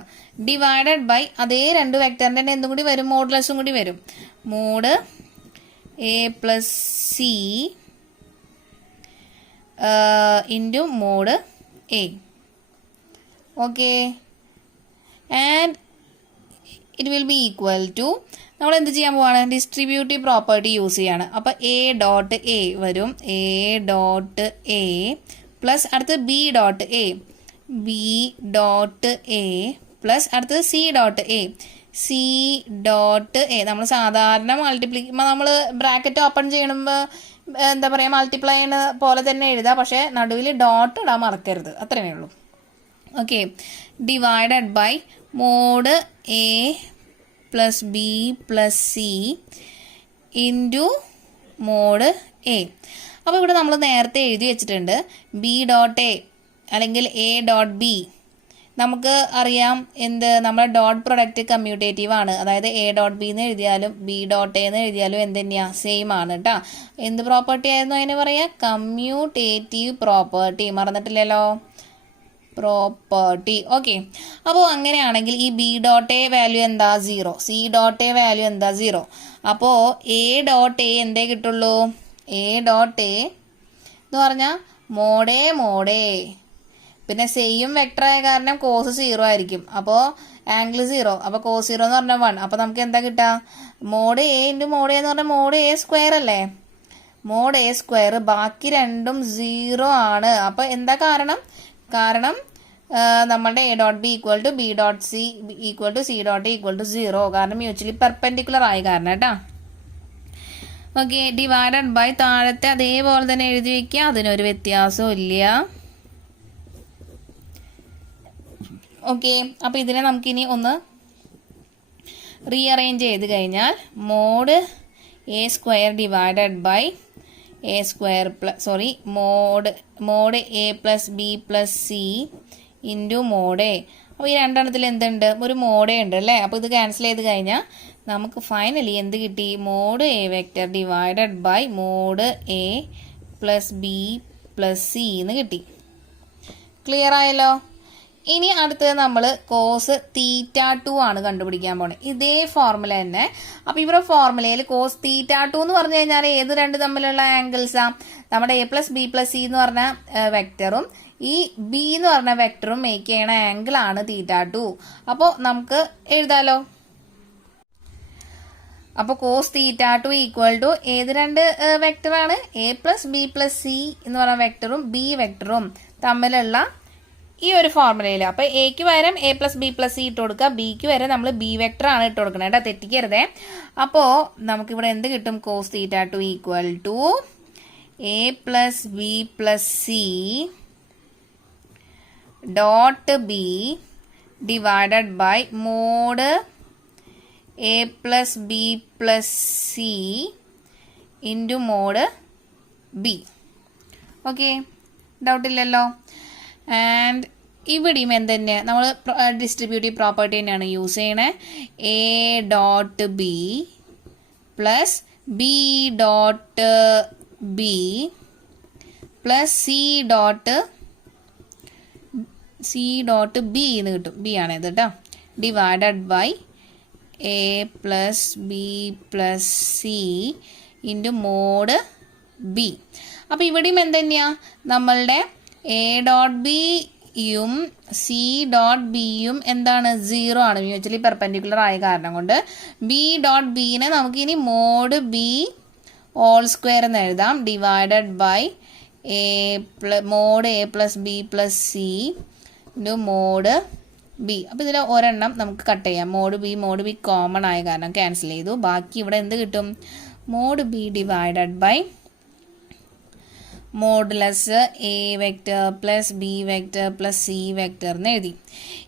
divided by അതേ രണ്ട് വെക്ടറിന്റെ എന്തും കൂടി വരും? മോഡുലസും കൂടി വരും. Mod A plus C into mode A. Okay, and it will be equal to, നമ്മൾ എന്ത് ചെയ്യാൻ പോവാണ്? ഡിസ്ട്രിബ്യൂട്ടീവ് പ്രോപ്പർട്ടി യൂസ് ചെയ്യാണ്. അപ്പോൾ എ ഡോട്ട് എ വരും, എ ഡോട്ട് എ പ്ലസ് അടുത്ത് B dot A, B dot A plus അടുത്തത് C dot A, C dot A. നമ്മൾ സാധാരണ നമ്മൾ ബ്രാക്കറ്റ് ഓപ്പൺ ചെയ്യണമ്പോൾ എന്താ പറയുക, മൾട്ടിപ്ലൈ പോലെ തന്നെ എഴുതാം. പക്ഷേ നടുവിൽ ഡോട്ട് ഇടാൻ മറക്കരുത്, അത്രയേ ഉള്ളൂ. Okay, divided by mod A plus B plus C into mod A. അപ്പോൾ ഇവിടെ നമ്മൾ നേരത്തെ എഴുതി വെച്ചിട്ടുണ്ട് ബി ഡോട്ട് എ അല്ലെങ്കിൽ എ ഡോട്ട് ബി. നമുക്ക് അറിയാം എന്ത്, നമ്മുടെ ഡോട്ട് പ്രൊഡക്റ്റ് കമ്മ്യൂട്ടേറ്റീവ് ആണ്. അതായത് എ ഡോട്ട് ബി എന്ന് എഴുതിയാലും ബി ഡോട്ട് എ എന്ന് എഴുതിയാലും എന്ത് തന്നെയാ? സെയിം ആണ് കേട്ടോ. എന്ത് പ്രോപ്പർട്ടി ആയിരുന്നു അതിന് പറയാ? Commutative property. മറന്നിട്ടില്ലല്ലോ, പ്രോപ്പർട്ടി. ഓക്കെ, അപ്പോൾ അങ്ങനെയാണെങ്കിൽ ഈ ബി ഡോട്ട് എ വാല്യൂ എന്താ? 0. സി ഡോട്ട് എ വാല്യൂ എന്താ? 0. അപ്പോൾ എ ഡോട്ട് എ എന്തേ കിട്ടുള്ളൂ? എ ഡോട്ട് എ എന്ന് പറഞ്ഞാൽ മോഡേ. പിന്നെ സെയിം വെക്ടറായ കാരണം കോസ് 0 ആയിരിക്കും. അപ്പോൾ ആംഗിൾ 0. അപ്പോൾ കോസ് 0 എന്ന് പറഞ്ഞാൽ 1. അപ്പോൾ നമുക്ക് എന്താ കിട്ടുക? Mod A into mod A എന്ന് പറഞ്ഞാൽ മോഡ് എ സ്ക്വയർ അല്ലേ? Mod A square. ബാക്കി രണ്ടും 0 ആണ്. അപ്പോൾ എന്താ കാരണം? നമ്മളുടെ A dot B equal to B dot C equal to C dot equal to 0. കാരണം മ്യൂച്വലി പെർപെൻഡിക്കുലർ ആയ കാരണം കേട്ടോ. ഓക്കെ, ഡിവൈഡഡ് ബൈ താഴത്തെ അതേപോലെ തന്നെ എഴുതി വയ്ക്കുക, അതിനൊരു വ്യത്യാസവും ഇല്ല. ഓക്കെ, അപ്പോൾ ഇതിനെ നമുക്കിനി ഒന്ന് റീഅറേഞ്ച് ചെയ്ത് കഴിഞ്ഞാൽ mod A square divided by A square plus mod A plus B plus C into mod A. അപ്പോൾ ഈ രണ്ടെണ്ണത്തിൽ എന്തുണ്ട്? ഒരു മോഡ് ഉണ്ട് അല്ലേ? അപ്പോൾ ഇത് ക്യാൻസൽ ചെയ്ത് കഴിഞ്ഞാൽ നമുക്ക് ഫൈനലി എന്ത് കിട്ടി? Mod A vector divided by mod A plus B plus C എന്ന് കിട്ടി. ക്ലിയർ ആയല്ലോ? ഇനി അടുത്തത് നമ്മൾ കോസ് തീറ്റ 2 ആണ് കണ്ടുപിടിക്കാൻ പോണേ. ഇതേ ഫോർമുല തന്നെ. അപ്പോൾ ഇവിടെ ഫോർമുലയിൽ കോസ് തീറ്റ 2 എന്ന് പറഞ്ഞു കഴിഞ്ഞാൽ ഏത് രണ്ട് തമ്മിലുള്ള ആംഗിൾസാ? നമ്മുടെ A plus B plus C എന്ന് പറഞ്ഞ വെക്ടറും ഈ ബി എന്ന് പറഞ്ഞ വെക്ടറും മേക്ക് ചെയ്യണ ആംഗിൾ ആണ് തീറ്റ 2. അപ്പോൾ നമുക്ക് എഴുതാലോ. അപ്പോൾ കോസ് തീറ്റ 2 ഈക്വൽ ടു ഏത് രണ്ട് വെക്ടറാണ്? A plus B plus C എന്ന് പറഞ്ഞ വെക്ടറും ബി വെക്ടറും തമ്മിലുള്ള ഈ ഒരു ഫോർമുലയിൽ. അപ്പോൾ എക്ക് പകരം A plus B plus C ഇട്ട് കൊടുക്കുക, ബിക്ക് വരെ നമ്മൾ ബി വെക്ടർ ആണ് ഇട്ട് കൊടുക്കുന്നത് കേട്ടോ, തെറ്റിക്കരുതേ. അപ്പോൾ നമുക്കിവിടെ എന്ത് കിട്ടും? Cos theta 2 equal to A plus B plus C dot B divided by mod A plus B plus C into mod B. Okay, ഡൗട്ടില്ലല്ലോ. ആൻഡ് ഇവിടെയും എന്തെന്നെ നമ്മൾ ഡിസ്ട്രിബ്യൂട്ടീവ് പ്രോപ്പർട്ടി തന്നെയാണ് യൂസ് ചെയ്യണേ. A dot B plus B dot B plus C dot B എന്ന് കിട്ടും. B ആണ് ഇത് കേട്ടോ. Divided by A plus B plus C into mod B. അപ്പോൾ ഇവിടെയും എന്തെന്നെയാ? നമ്മളുടെ എ ഡോട്ട് ബി യും സി ഡോട്ട് ബിയും എന്താണ് 0 ആണ്, മ്യൂച്വലി പെർപെൻഡിക്കുലർ ആയ കാരണം കൊണ്ട്. ബി ഡോട്ട് ബിനെ നമുക്ക് ഇനി മോഡ് ബി ഓൾ സ്ക്വയർ എന്ന് എഴുതാം, divided by mod A plus B plus C into mod B. അപ്പോൾ ഇതിൽ ഒരെണ്ണം നമുക്ക് കട്ട് ചെയ്യാം. മോഡ് ബി കോമൺ ആയ കാരണം ക്യാൻസൽ ചെയ്തു. ബാക്കി ഇവിടെ എന്ത് കിട്ടും? Mod B divided by modulus A vector plus B vector plus C vector എന്ന് എഴുതി.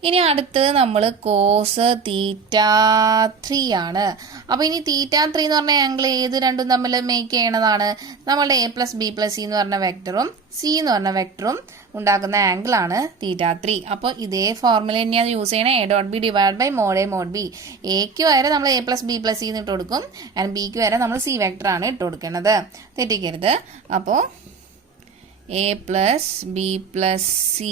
ഇനി അടുത്തത് നമ്മൾ കോസ് θ3 ആണ്. അപ്പോൾ ഇനി θ3 എന്ന് പറഞ്ഞ ആംഗിൾ ഏത് രണ്ടും തമ്മിൽ മേക്ക് ചെയ്യണതാണ്? നമ്മളുടെ A plus B plus C എന്ന് പറഞ്ഞ വെക്ടറും സി എന്ന് പറഞ്ഞ വെക്ടറും ഉണ്ടാക്കുന്ന ആംഗിളാണ് θ3. അപ്പോൾ ഇതേ ഫോർമുല തന്നെയാണ് യൂസ് ചെയ്യണേ. A dot B divide by mod A mod B. എക്ക് വരെ നമ്മൾ A plus B plus C എന്ന് ഇട്ട് കൊടുക്കും, ആൻഡ് ബിക്ക് വരെ നമ്മൾ സി വെക്ടറാണ് ഇട്ട് കൊടുക്കുന്നത്, തെറ്റിക്കരുത്. അപ്പോൾ a plus b plus c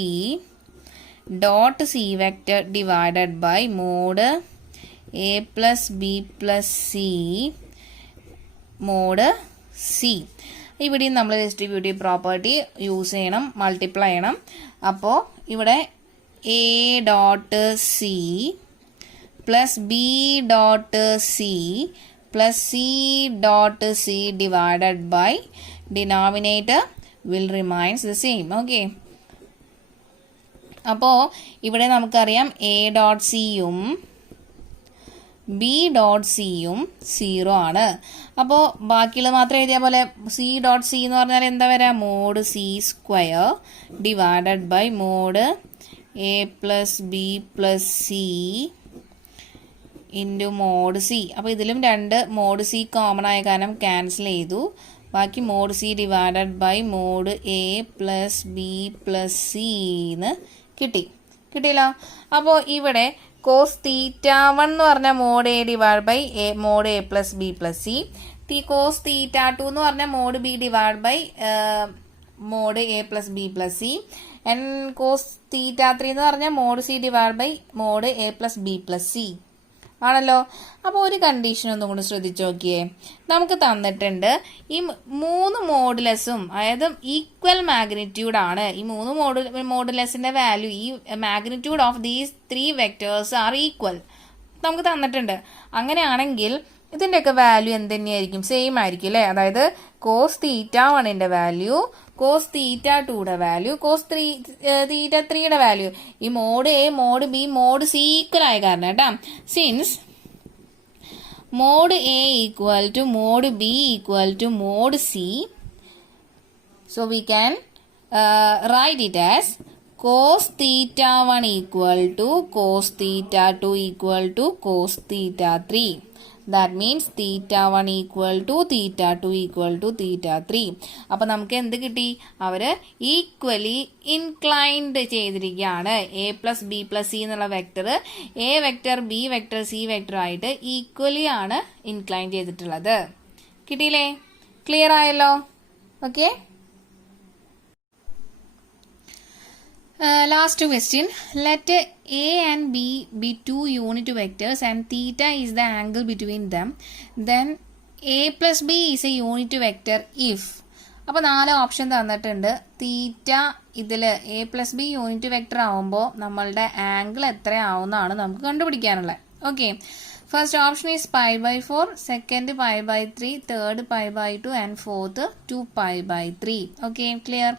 dot c vector divided by mod a plus b plus c mod c. ഇവിടെ നമ്മൾ ഡിസ്ട്രിബ്യൂട്ടീവ് പ്രോപ്പർട്ടി യൂസ് ചെയ്യണം, മൾട്ടിപ്ലൈ ചെയ്യണം. അപ്പോൾ ഇവിടെ a dot C plus B dot C plus C dot C divided by denominator will remains the same. Okay, അപ്പോൾ ഇവിടെ നമുക്കറിയാം A dot സിയും ബി ഡോട്ട് സിയും 0 ആണ്. അപ്പോൾ ബാക്കിയുള്ളത് മാത്രം എഴുതിയ പോലെ സി ഡോട്ട് സി എന്ന് പറഞ്ഞാൽ എന്താ വരാ? Mod C square divided by mod A plus B plus C into mod C. അപ്പോൾ ഇതിലും രണ്ട് മോഡ് സി കോമൺ ആയ കാരണം ക്യാൻസൽ ചെയ്തു. ബാക്കി mod C divided by mod A plus B plus C എന്ന് കിട്ടിയല്ലോ. അപ്പോൾ ഇവിടെ കോസ് θ1 എന്ന് പറഞ്ഞാൽ mod A divide by mod A plus B plus C. Cos θ2 എന്ന് പറഞ്ഞാൽ mod B divide by mod A plus B plus C. And cos θ3 എന്ന് പറഞ്ഞാൽ mod C divide by mod A plus B plus C ആണല്ലോ. അപ്പോൾ ഒരു condition ഒന്നും കൂടി ശ്രദ്ധിച്ചു നോക്കിയേ. നമുക്ക് തന്നിട്ടുണ്ട് ഈ 3 മോഡുലസും അതായത് ഈക്വൽ മാഗ്നിറ്റ്യൂഡ് ആണ്. ഈ 3 മോഡുലസിന്റെ വാല്യൂ, ഈ magnitude of these 3 vectors R equal നമുക്ക് തന്നിട്ടുണ്ട്. അങ്ങനെയാണെങ്കിൽ ഇതിൻ്റെയൊക്കെ വാല്യൂ എന്ത് തന്നെയായിരിക്കും? സെയിം ആയിരിക്കും അല്ലേ? അതായത് കോസ് θ1ന്റെ വാല്യൂ, കോസ് θ2യുടെ വാല്യൂ, കോസ് θ3യുടെ വാല്യൂ, ഈ mod A mod B mod C equal ആയ കാരണം കേട്ടോ. Since mod A equal to mod B equal to mod C, so we can write it as cos θ1 equal to cos θ2 equal to cos θ3. That means θ1 equal to θ2 equal to θ3. അപ്പോൾ നമുക്ക് എന്ത് കിട്ടി? അവർ equally inclined ചെയ്തിരിക്കുകയാണ്. A plus B plus C എന്നുള്ള vector A vector B vector C vector ആയിട്ട് equally ആണ് incline ചെയ്തിട്ടുള്ളത്. കിട്ടിയില്ലേ? ക്ലിയർ ആയല്ലോ? Okay. Last question. Let A and B be 2 unit vectors and theta is the angle between them. Then A plus B is a unit vector if. അപ്പോൾ 4 option തന്നിട്ടുണ്ട്. Theta ഇതിൽ A plus B unit vector ആവുമ്പോൾ നമ്മളുടെ angle എത്രയാവുന്നതാണ് നമുക്ക് കണ്ടുപിടിക്കാനുള്ളത്. Okay, first option is π/4, second π/3, third π/2 and fourth 2π/3. Okay, clear?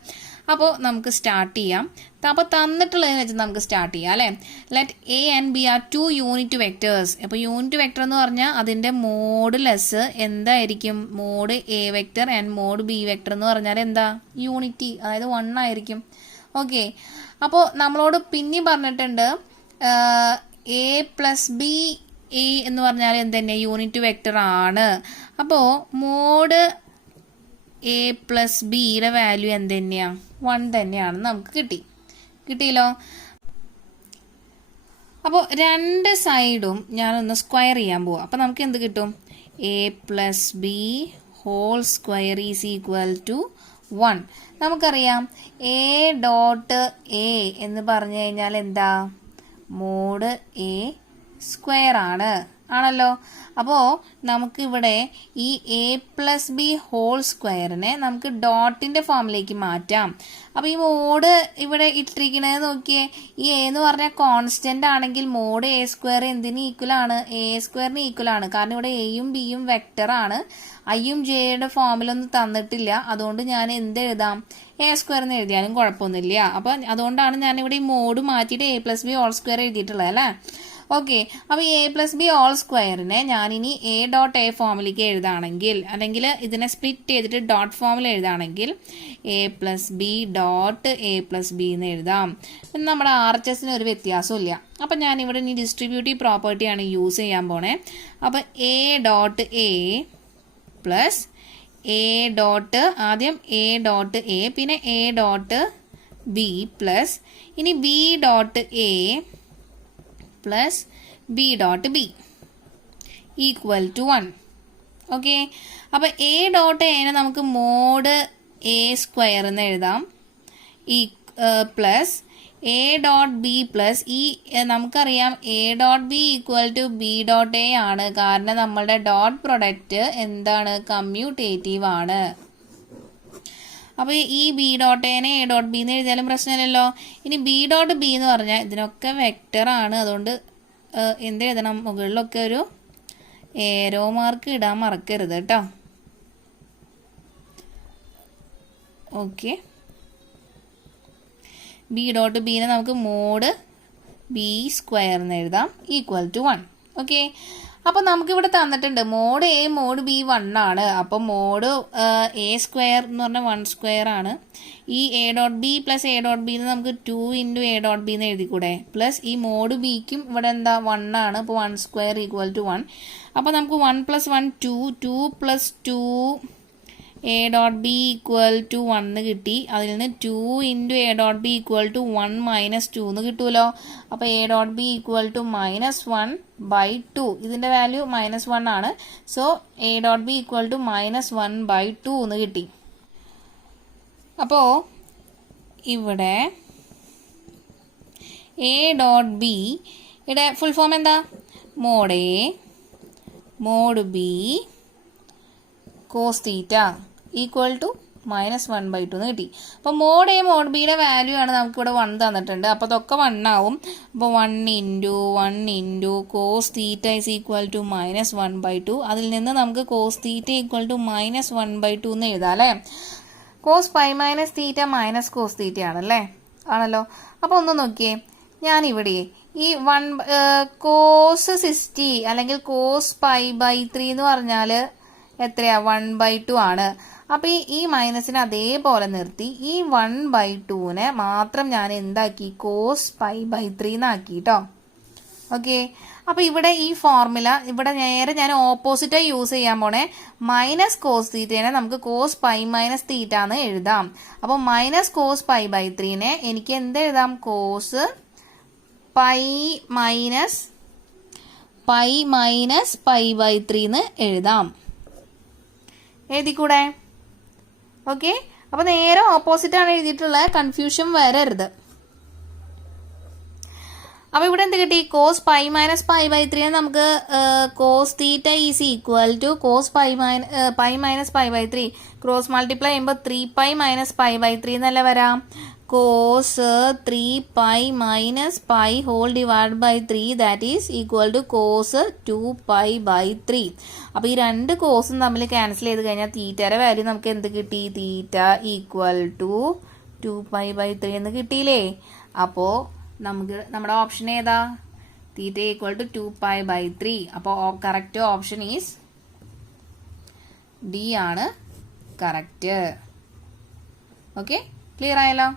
അപ്പോൾ നമുക്ക് സ്റ്റാർട്ട് ചെയ്യാം. അപ്പോൾ തന്നിട്ടുള്ളതിന് വെച്ച് നമുക്ക് സ്റ്റാർട്ട് ചെയ്യാം അല്ലേ. Let A and B are 2 unit vectors. അപ്പോൾ യൂണിറ്റ് വെക്ടർ എന്ന് പറഞ്ഞാൽ അതിൻ്റെ മോഡുലസ് എന്തായിരിക്കും? Mod A vector and mod B vector എന്ന് പറഞ്ഞാൽ എന്താ? യൂണിറ്റി, അതായത് 1 ആയിരിക്കും. ഓക്കെ, അപ്പോൾ നമ്മളോട് പിന്നെയും പറഞ്ഞിട്ടുണ്ട് എ പ്ലസ് ബി എ എന്ന് പറഞ്ഞാൽ എന്തെന്നെ? യൂണിറ്റ് വെക്ടർ ആണ്. അപ്പോൾ മോഡ് എ പ്ലസ് ബിയുടെ വാല്യൂ എന്ത് തന്നെയാണ്? 1 തന്നെയാണെന്ന് നമുക്ക് കിട്ടിയല്ലോ. അപ്പോൾ രണ്ട് സൈഡും ഞാനൊന്ന് സ്ക്വയർ ചെയ്യാൻ പോവാം. അപ്പോൾ നമുക്ക് എന്ത് കിട്ടും? A plus B whole square is equal to 1. നമുക്കറിയാം എ ഡോട്ട് എ എന്ന് പറഞ്ഞു കഴിഞ്ഞാൽ എന്താ? മോഡ് എ സ്ക്വയർ ആണ്. ആണല്ലോ. അപ്പോൾ നമുക്കിവിടെ ഈ എ പ്ലസ് ബി ഹോൾ സ്ക്വയറിനെ നമുക്ക് ഡോട്ടിൻ്റെ ഫോമിലേക്ക് മാറ്റാം. അപ്പോൾ ഈ മോഡ് ഇവിടെ ഇട്ടിരിക്കണത് നോക്കിയേ, ഈ എ എന്ന് പറഞ്ഞാൽ കോൺസ്റ്റന്റ് ആണെങ്കിൽ മോഡ് എ സ്ക്വയർ എന്തിന് ഈക്വൽ ആണ്? എ സ്ക്വയറിന് ഈക്വൽ ആണ്. കാരണം ഇവിടെ എയും ബിയും വെക്റ്റർ ആണ്, ഐയും ജെയുടെ ഫോമിലൊന്നും തന്നിട്ടില്ല. അതുകൊണ്ട് ഞാൻ എന്ത് എഴുതാം? എ സ്ക്വയർ എന്ന് എഴുതിയാലും കുഴപ്പമൊന്നുമില്ല. അപ്പം അതുകൊണ്ടാണ് ഞാനിവിടെ ഈ മോഡ് മാറ്റിയിട്ട് A plus B whole square എഴുതിയിട്ടുള്ളത് അല്ലേ. ഓക്കെ, അപ്പോൾ എ പ്ലസ് ബി ഹോൾ സ്ക്വയറിനെ ഞാനിനി എ ഡോട്ട് എ ഫോമിലേക്ക് എഴുതാണെങ്കിൽ, അല്ലെങ്കിൽ ഇതിനെ സ്പ്ലിറ്റ് ചെയ്തിട്ട് ഡോട്ട് ഫോമിൽ എഴുതാണെങ്കിൽ A plus B dot A plus B എന്ന് എഴുതാം. നമ്മുടെ RHSന് ഒരു വ്യത്യാസവും ഇല്ല. അപ്പം ഞാനിവിടെ ഇനി ഡിസ്ട്രിബ്യൂട്ടീവ് പ്രോപ്പർട്ടിയാണ് യൂസ് ചെയ്യാൻ പോണേ. അപ്പം A dot A plus A dot, ആദ്യം എ ഡോട്ട് എ, പിന്നെ എ ഡോട്ട് ബി പ്ലസ് ഇനി B dot A plus B dot B equal to 1. Okay, അപ്പോൾ എ ഡോട്ട് എനെ നമുക്ക് മോഡ് എ സ്ക്വയർ എന്ന് എഴുതാം plus A dot B plus ഈ നമുക്കറിയാം A dot B equal to B dot A ആണ്. കാരണം നമ്മളുടെ ഡോട്ട് പ്രൊഡക്റ്റ് എന്താണ്? കമ്മ്യൂട്ടേറ്റീവ് ആണ്. അപ്പോൾ ഈ ബി ഡോട്ട് എനെ എ ഡോട്ട് ബി എന്ന് എഴുതിയാലും പ്രശ്നമില്ലല്ലോ. ഇനി ബി ഡോട്ട് ബി എന്ന് പറഞ്ഞാൽ ഇതിനൊക്കെ വെക്റ്റർ ആണ്. അതുകൊണ്ട് എന്ത് എഴുതണം? മുകളിലൊക്കെ ഒരു ഏരോ മാർക്ക് ഇടാൻ മറക്കരുത് കേട്ടോ. ഓക്കെ, ബി ഡോട്ട് ബീനെ നമുക്ക് മോഡ് ബി സ്ക്വയർ എന്ന് എഴുതാം ഈക്വൽ ടു 1. ഓക്കെ, അപ്പോൾ നമുക്കിവിടെ തന്നിട്ടുണ്ട് മോഡ് എ മോഡ് ബി 1 ആണ്. അപ്പോൾ മോഡ് എ സ്ക്വയർ എന്ന് പറഞ്ഞാൽ 1 സ്ക്വയർ ആണ്. ഈ A dot B plus A dot B നമുക്ക് 2 ഇൻറ്റു എ ഡോട്ട് ബി എന്ന് എഴുതിക്കൂടെ. പ്ലസ് ഈ മോഡ് ബിക്കും ഇവിടെ എന്താ 1 ആണ്. അപ്പോൾ 1 സ്ക്വയർ ഈക്വൽ ടു 1. അപ്പോൾ നമുക്ക് 1 + 1 2, 2 + 2 A dot B equal to 1 കിട്ടി. അതിൽ നിന്ന് 2 into A dot B equal to 1 - 2 എന്ന് കിട്ടുമല്ലോ. അപ്പോൾ A dot B equal to -1/2. ഇതിൻ്റെ വാല്യൂ -1 ആണ്. So A dot B equal to -1/2 എന്ന് കിട്ടി. അപ്പോൾ ഇവിടെ എ ഡോട്ട് ബി ഇവിടെ ഫുൾ ഫോം എന്താ? Mod A mod B cos theta equal to -1/2 എന്ന് കിട്ടി. അപ്പോൾ മോഡ് എ മോഡ് ബിയുടെ വാല്യൂ ആണ് നമുക്കിവിടെ 1 തന്നിട്ടുണ്ട്. അപ്പോൾ അതൊക്കെ 1 ആവും. അപ്പോൾ 1 into cos theta is equal to -1/2. അതിൽ നിന്ന് നമുക്ക് കോസ് തീറ്റ ഈക്വൽ ടു -1/2 എന്ന് എഴുതാം അല്ലേ. Cos pi minus theta minus cos theta ആണല്ലേ, ആണല്ലോ. അപ്പോൾ ഒന്ന് നോക്കിയേ, ഞാനിവിടെ ഈ കോസ് 60 അല്ലെങ്കിൽ കോസ് π/3 എന്ന് പറഞ്ഞാൽ എത്രയാ? 1/2 ആണ്. അപ്പോൾ ഈ മൈനസിനെ അതേപോലെ നിർത്തി ഈ 1/2നെ മാത്രം ഞാൻ എന്താക്കി? കോസ് π/3 എന്നാക്കി കേട്ടോ. ഓക്കെ, അപ്പോൾ ഇവിടെ ഈ ഫോർമുല ഇവിടെ നേരെ ഞാൻ ഓപ്പോസിറ്റായി യൂസ് ചെയ്യാൻ പോണേ. മൈനസ് കോസ് തീറ്റേനെ നമുക്ക് കോസ് പൈ മൈനസ് തീറ്റ എന്ന് എഴുതാം. അപ്പോൾ മൈനസ് കോസ് π/3നെ എനിക്ക് എന്ത് എഴുതാം? കോസ് പൈ മൈനസ് π/3 എന്ന് എഴുതാം. എഴുതിക്കൂടെ? ഓക്കെ, അപ്പോൾ നേരെ ഓപ്പോസിറ്റ് ആണ് എഴുതിയിട്ടുള്ളത്, കൺഫ്യൂഷൻ വരരുത്. അപ്പോൾ ഇവിടെ എന്ത് കിട്ടി? കോസ് പൈ മൈനസ് π/3 നമുക്ക് cos theta is equal to cos pi minus π/3 cross multiply ചെയ്യുമ്പോൾ 3π - π/3 എന്നല്ല വരാം. Cos 3π - π whole divide by 3 that is equal to cos 2π/3. അപ്പോൾ ഈ രണ്ട് കോസും തമ്മിൽ ക്യാൻസൽ ചെയ്ത് കഴിഞ്ഞാൽ തീറ്റയുടെ വാല്യൂ നമുക്ക് എന്ത് കിട്ടി? തീറ്റ ഈക്വൽ ടു 2π/3 എന്ന് കിട്ടിയില്ലേ. അപ്പോൾ നമുക്ക് നമ്മുടെ ഓപ്ഷൻ ഏതാ? Theta equal to 2π/3. അപ്പോൾ കറക്റ്റ് ഓപ്ഷൻ ഈസ് ഡി ആണ് കറക്റ്റ്. ഓക്കെ, ക്ലിയർ ആയല്ലോ?